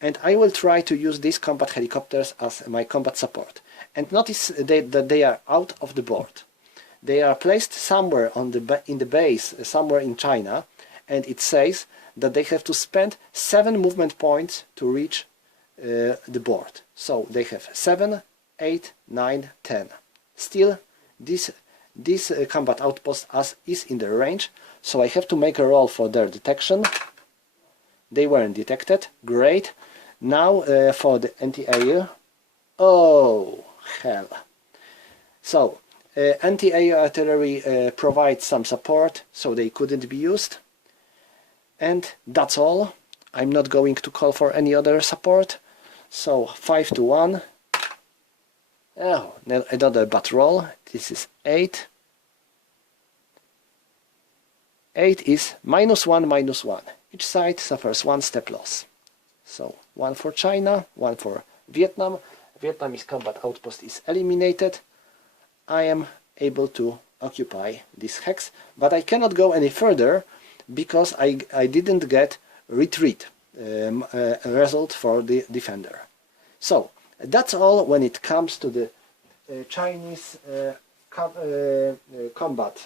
And I will try to use these combat helicopters as my combat support. And notice that they are out of the board. They are placed somewhere in the base, somewhere in China, and it says that they have to spend 7 movement points to reach the board. So they have 7, 8, 9, 10. Still, this combat outpost is in their range, so I have to make a roll for their detection. They weren't detected. Great. Now for the anti-air. Oh, hell. So, anti-air artillery provides some support, so they couldn't be used. And that's all. I'm not going to call for any other support. So 5-1. Oh, another bad roll. This is 8. 8 is -1, -1. Each side suffers 1 step loss. So 1 for China, 1 for Vietnam. Vietnamese combat outpost is eliminated. I am able to occupy this hex, but I cannot go any further because I didn't get retreat result for the defender. So that's all when it comes to the Chinese combat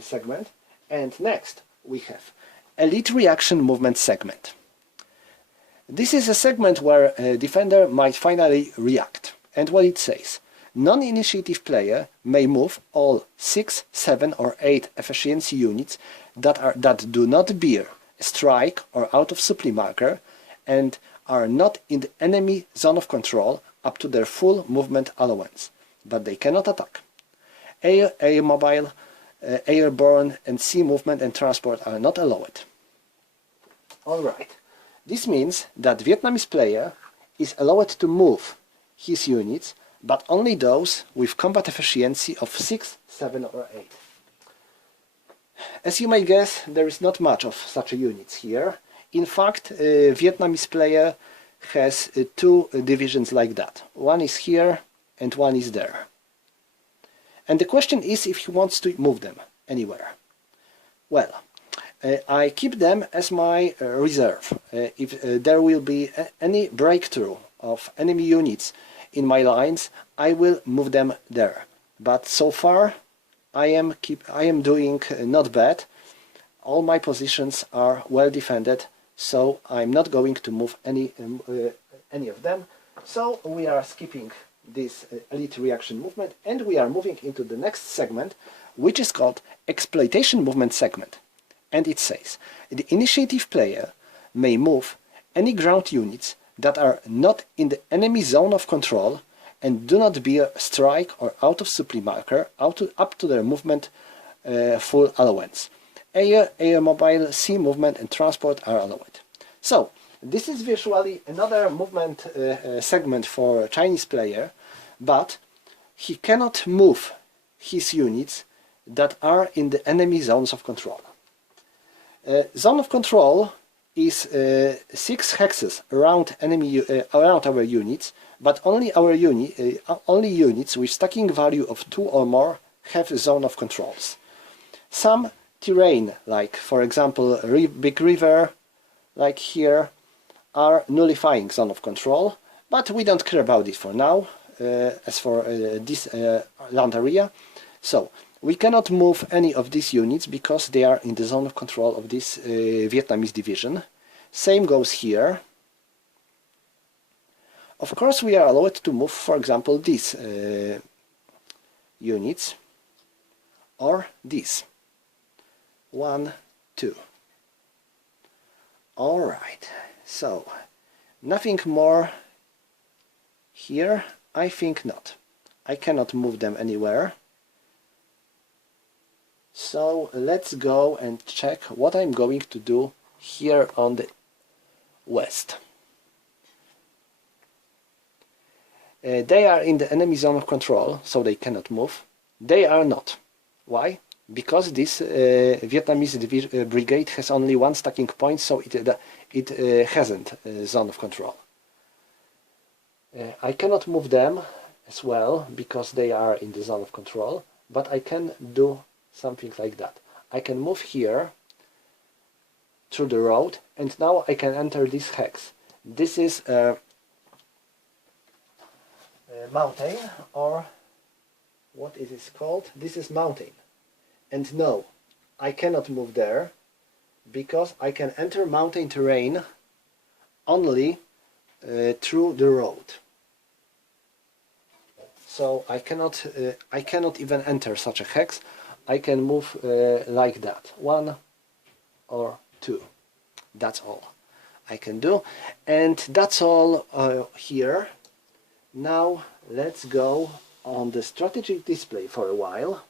segment, and next we have elite reaction movement segment. This is a segment where a defender might finally react, and what it says: non-initiative player may move all 6, 7 or 8 efficiency units that do not bear a strike or out of supply marker and are not in the enemy zone of control up to their full movement allowance, but they cannot attack. Air, mobile, airborne and sea movement and transport are not allowed. Alright, this means that Vietnamese player is allowed to move his units, but only those with combat efficiency of 6, 7 or 8. As you may guess, there is not much of such units here. In fact, Vietnamese player has 2 divisions like that. One is here and one is there. And the question is if he wants to move them anywhere. Well, I keep them as my reserve. If there will be any breakthrough of enemy units in my lines, I will move them there. But so far I am doing not bad. All my positions are well defended, so I'm not going to move any of them. So we are skipping this elite reaction movement, and we are moving into the next segment, which is called exploitation movement segment. And it says the initiative player may move any ground units that are not in the enemy zone of control and do not bear strike or out of supply marker up to their movement full allowance. Air, mobile, sea movement and transport are allowed. So this is visually another movement segment for a Chinese player, but he cannot move his units that are in the enemy zones of control. Zone of control is 6 hexes around around our units, but only only units with stacking value of 2 or more have a zone of controls. Some terrain, like for example big river, like here, are nullifying zone of control, but we don't care about it for now, as for this land area. So we cannot move any of these units because they are in the zone of control of this Vietnamese division. Same goes here. Of course we are allowed to move, for example, these units or these. 1, 2. Alright, so nothing more here? I think not. I cannot move them anywhere. So let's go and check what I'm going to do here on the west. They are in the enemy zone of control, so they cannot move. They are not. Why? Because this Vietnamese brigade has only 1 stacking point, so it hasn't a zone of control. I cannot move them as well because they are in the zone of control, but I can do something like that. I can move here through the road, and now I can enter this hex. This is a mountain, or what is it called? This is mountain. And no, I cannot move there because I can enter mountain terrain only through the road. So I cannot even enter such a hex. I can move like that, 1 or 2. That's all I can do, and that's all here. Now let's go on the strategic display for a while.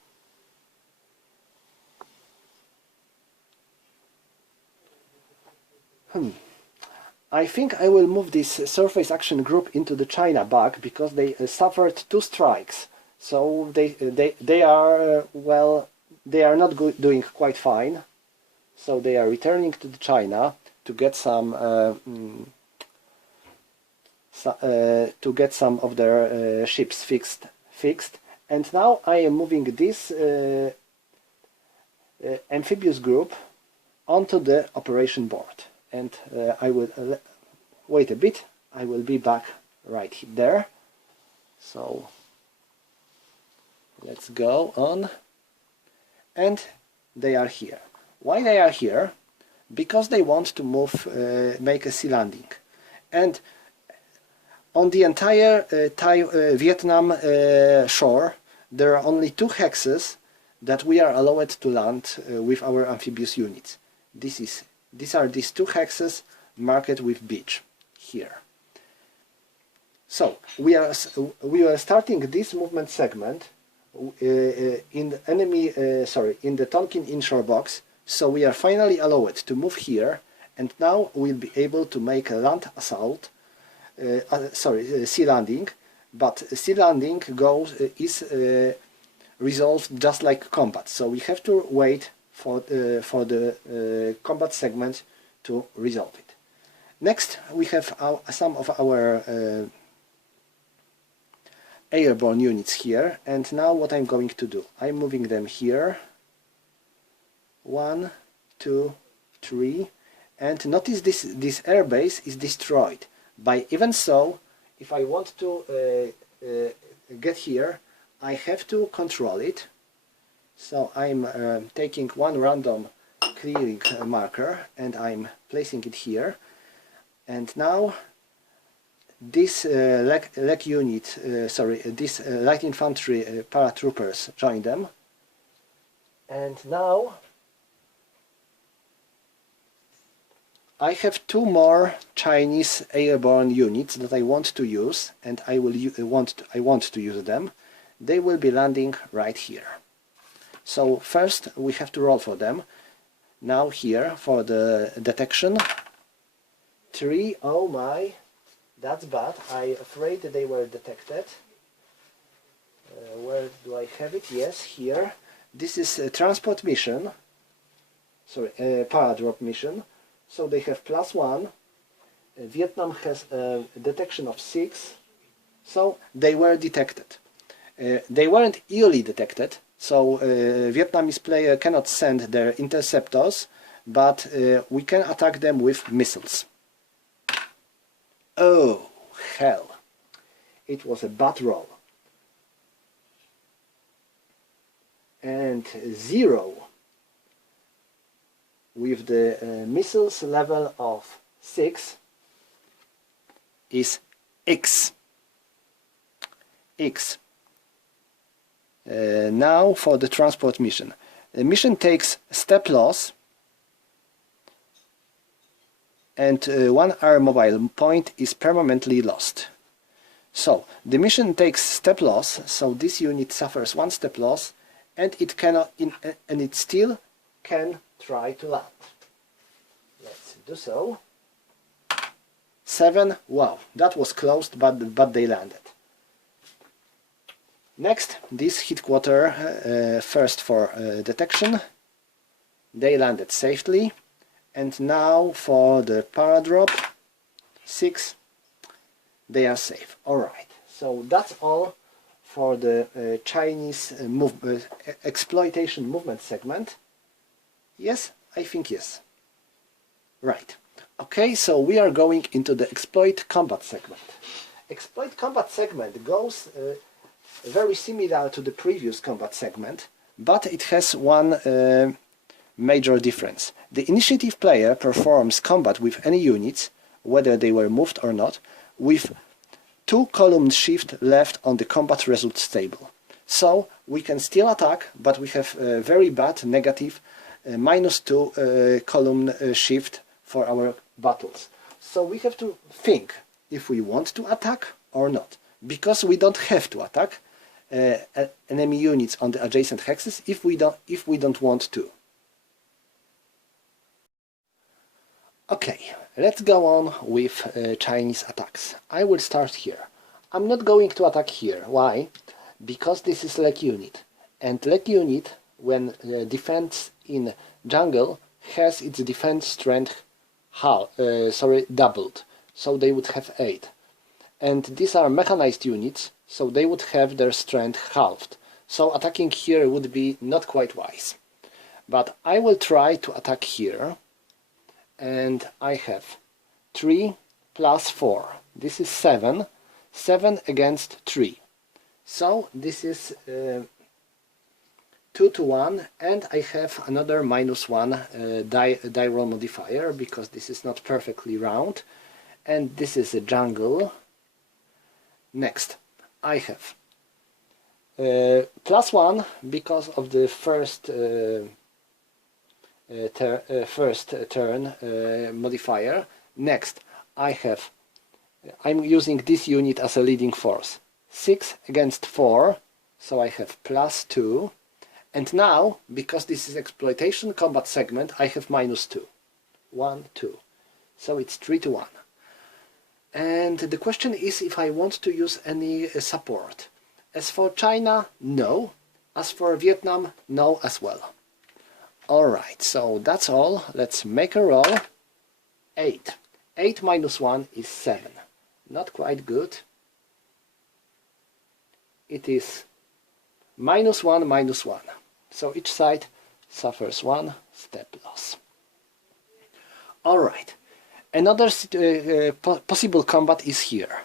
I think I will move this surface action group into the China back because they suffered 2 strikes. So they are well, they are not doing quite fine. So they are returning to the China to get some of their ships fixed. And now I am moving this amphibious group onto the operation board. And I will wait a bit. I will be back right there. So Let's go on. And they are here. Why they are here? Because they want to move, make a sea landing. And on the entire Vietnam shore, there are only 2 hexes that we are allowed to land with our amphibious units. These are these 2 hexes marked with beach here. So we are starting this movement segment in the Tonkin inshore box. So we are finally allowed to move here, and now we'll be able to make a land assault. Sea landing, but sea landing is resolved just like combat. So we have to wait for the combat segment to resolve it. Next, we have some of our airborne units here, and now what I'm going to do, I'm moving them here. 1, 2, 3, and notice this airbase is destroyed. By even so, if I want to get here, I have to control it. So I'm taking one random clearing marker and I'm placing it here. And now this leg unit, this light infantry paratroopers join them. And now I have 2 more Chinese airborne units that I want to use, and I want to use them. They will be landing right here. So first we have to roll for them. Now here for the detection. 3, oh my, that's bad. I'm afraid they were detected. Where do I have it? Yes, here. This is a transport mission. Sorry, paradrop mission. So they have +1. Vietnam has a detection of 6. So they were detected. They weren't early detected. So Vietnamese player cannot send their interceptors, but we can attack them with missiles. Oh, hell. It was a bad roll. And 0. With the missiles level of 6 is X. X. Now for the transport mission. The mission takes step loss and 1 air mobile point is permanently lost. So the mission takes step loss, so this unit suffers 1 step loss, and it cannot, and it still can try to land. Let's do so. 7. Wow, that was closed, but they landed. Next, this headquarter first for detection. They landed safely. And now for the paradrop. 6. They are safe. Alright, so that's all for the Chinese exploitation movement segment. Yes, I think yes. Right. Okay, so we are going into the exploit combat segment. Exploit combat segment goes very similar to the previous combat segment, but it has one major difference. The initiative player performs combat with any units, whether they were moved or not, with 2 column shift left on the combat results table. So we can still attack, but we have a very bad negative -2 column shift for our battles. So we have to think if we want to attack or not, because we don't have to attack enemy units on the adjacent hexes if we don't want to. Okay, let's go on with Chinese attacks. I will start here. I'm not going to attack here. Why? Because this is leg unit, and leg unit, when defense in jungle, has its defense strength doubled, so they would have 8. And these are mechanized units, so they would have their strength halved. So attacking here would be not quite wise. But I will try to attack here, and I have 3 plus 4. This is 7. 7 against 3. So this is 2 to 1, and I have another -1 die roll modifier because this is not perfectly round, and this is a jungle. Next, I have +1 because of the first turn modifier. Next, I'm using this unit as a leading force. 6 against 4, so I have +2. And now, because this is exploitation combat segment, I have -2. 1, 2. So it's 3 to 1. And the question is if I want to use any support. As for China, no. As for Vietnam, no as well. Alright, so that's all. Let's make a roll. 8. 8 minus 1 is 7. Not quite good. It is -1, -1. So each side suffers 1 step loss. Alright. Another possible combat is here.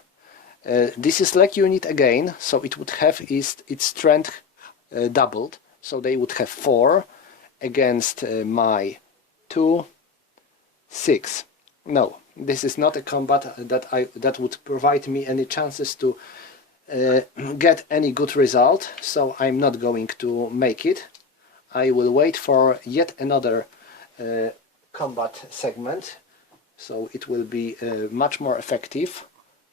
This is leg unit again, so it would have its strength doubled. So they would have 4 against my 2, 6. No, this is not a combat that would provide me any chances to get any good result, so I'm not going to make it. I will wait for yet another combat segment, so it will be much more effective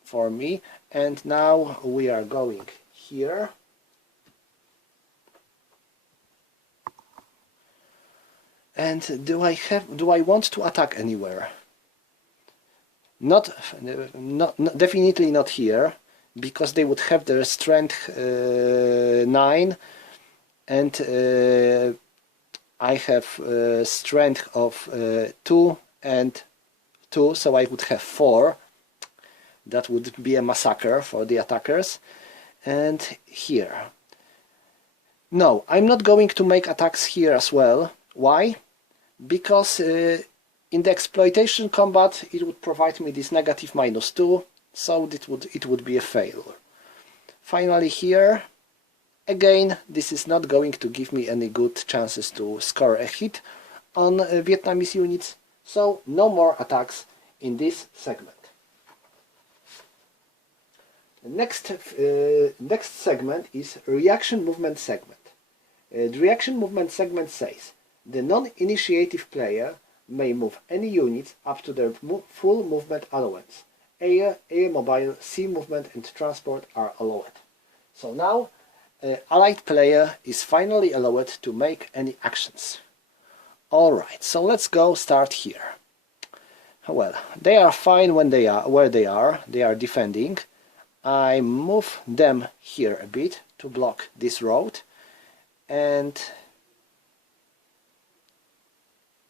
for me. And now we are going here. And do I want to attack anywhere? Definitely not here, because they would have their strength 9, and I have strength of 2 and 2, so I would have 4. That would be a massacre for the attackers. And here. No, I'm not going to make attacks here as well. Why? Because in the exploitation combat it would provide me this negative -2, so it would be a failure. Finally here, again, this is not going to give me any good chances to score a hit on Vietnamese units, so no more attacks in this segment. The next segment is reaction movement segment. The reaction movement segment says the non-initiative player may move any units up to their full movement allowance. Air, mobile, sea movement and transport are allowed. So now allied player is finally allowed to make any actions. Alright, so let's go start here. Well, they are fine when they are where they are defending. I move them here a bit to block this road, and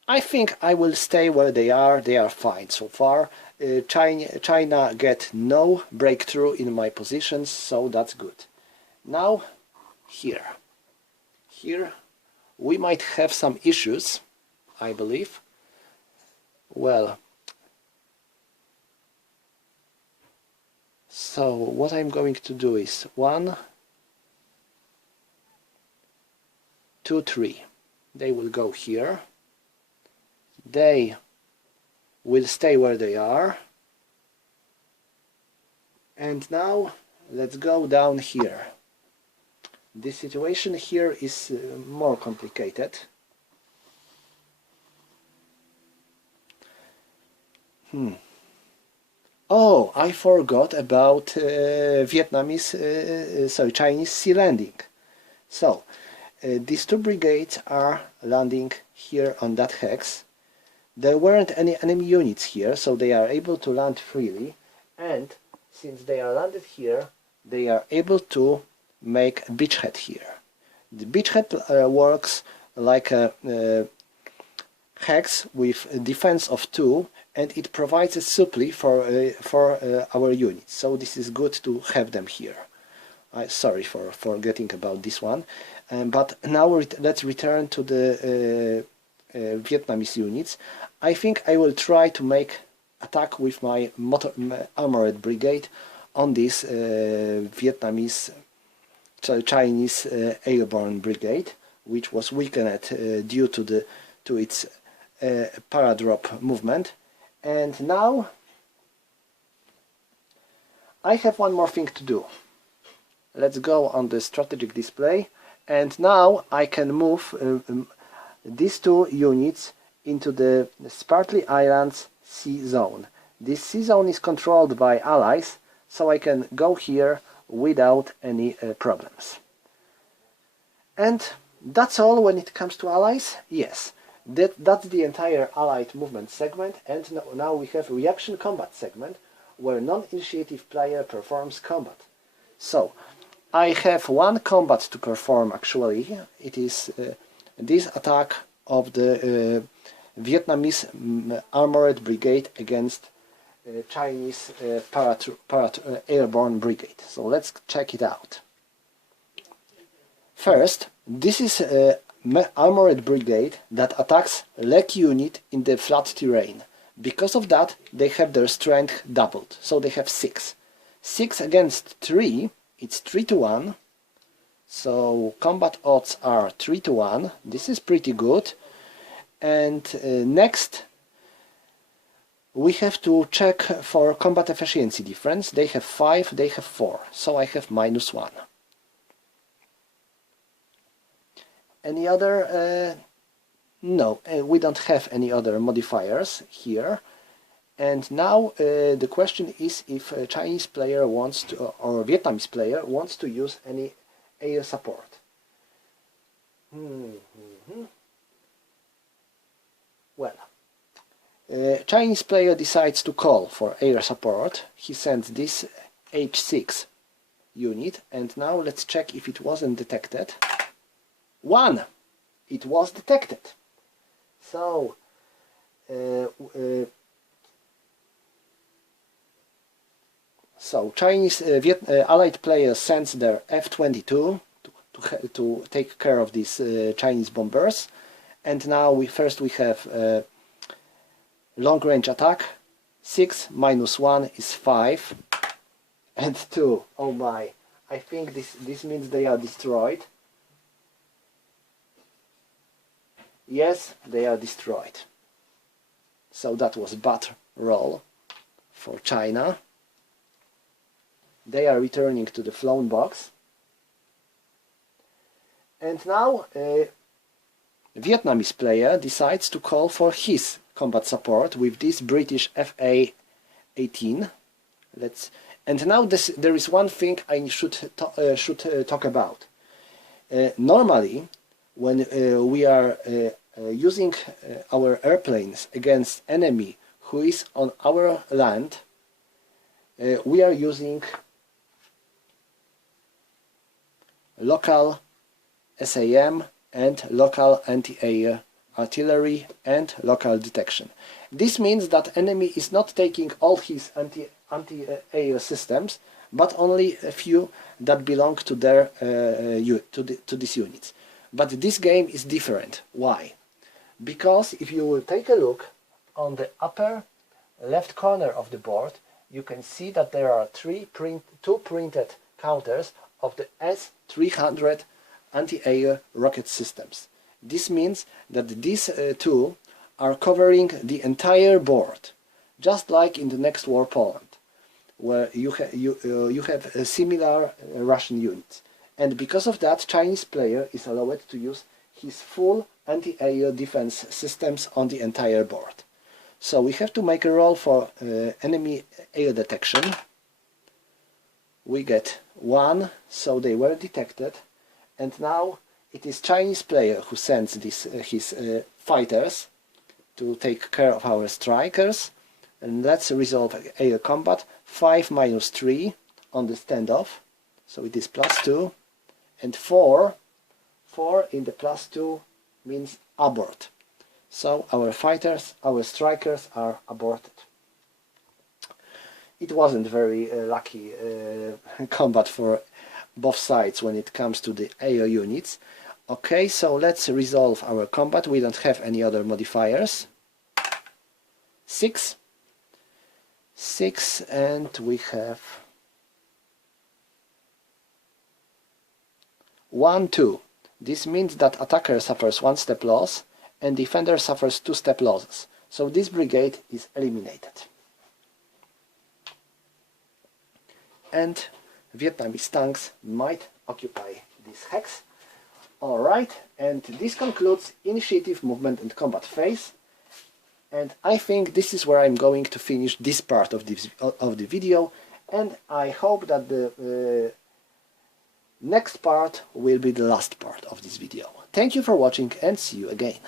I think I will stay where they are fine so far. China get no breakthrough in my positions, so that's good. Now here we might have some issues, I believe. Well, so what I'm going to do is 1, 2, 3. They will go here. They will stay where they are. And now let's go down here. The situation here is more complicated. Oh, I forgot about Chinese sea landing. So, these 2 brigades are landing here on that hex. There weren't any enemy units here, so they are able to land freely. And since they are landed here, they are able to make a beachhead here. The beachhead works like a hex with a defense of 2, and it provides a supply for our units. So this is good to have them here. Sorry for forgetting about this one. But now let's return to the Vietnamese units. I think I will try to make attack with my armored brigade on this Chinese airborne brigade which was weakened due to its paradrop movement. And now I have one more thing to do. Let's go on the strategic display, and now I can move these two units into the Spratly Islands sea zone. This sea zone is controlled by allies, so I can go here without any problems. And that's all when it comes to allies? Yes, that's the entire allied movement segment, and now we have reaction combat segment, where non-initiative player performs combat. So, I have one combat to perform actually. It is this attack of the Vietnamese armored brigade against Chinese airborne brigade. So let's check it out. First, this is armored brigade that attacks leg unit in the flat terrain. Because of that, they have their strength doubled, so they have 6. 6 against 3, it's 3 to 1, so combat odds are 3 to 1, this is pretty good. And next, we have to check for combat efficiency difference. They have 5, they have 4, so I have -1. Any other? No, we don't have any other modifiers here. And now the question is if a Chinese player wants to, or a Vietnamese player wants to use any air support. Well, Chinese player decides to call for air support. He sends this H6 unit, and now let's check if it wasn't detected. 1! It was detected. So, Chinese allied player sends their F-22 to take care of these Chinese bombers, and now we have long-range attack. 6 minus 1 is 5, and 2. Oh my! I think this means they are destroyed. Yes, they are destroyed. So that was bad roll for China. They are returning to the flown box. And now Vietnamese player decides to call for his combat support with this British FA-18. And now there is one thing I should talk about. Normally, when we are using our airplanes against enemy who is on our land, we are using local SAM and local anti-air artillery and local detection. This means that enemy is not taking all his anti-air systems, but only a few that belong to their to these units. But this game is different. Why? Because if you will take a look on the upper left corner of the board, you can see that there are two printed counters of the S-300 anti-air rocket systems. This means that these two are covering the entire board, just like in the next war Poland, where you have a similar Russian units. And because of that, Chinese player is allowed to use his full anti-air defense systems on the entire board. So we have to make a roll for enemy air detection. We get 1, so they were detected. And now it is Chinese player who sends his fighters to take care of our strikers. And let's resolve air combat. 5 minus 3 on the standoff. So it is +2. And 4 in the +2 means abort. So our fighters, our strikers are aborted. It wasn't very lucky combat for both sides when it comes to the air units. Okay, so let's resolve our combat. We don't have any other modifiers. 6, and we have 1, 2. This means that attacker suffers 1 step loss and defender suffers 2 step losses. So this brigade is eliminated. And Vietnamese tanks might occupy this hex. Alright, and this concludes initiative, movement and combat phase. And I think this is where I'm going to finish this part of the video, and I hope that the next part will be the last part of this video. Thank you for watching and see you again.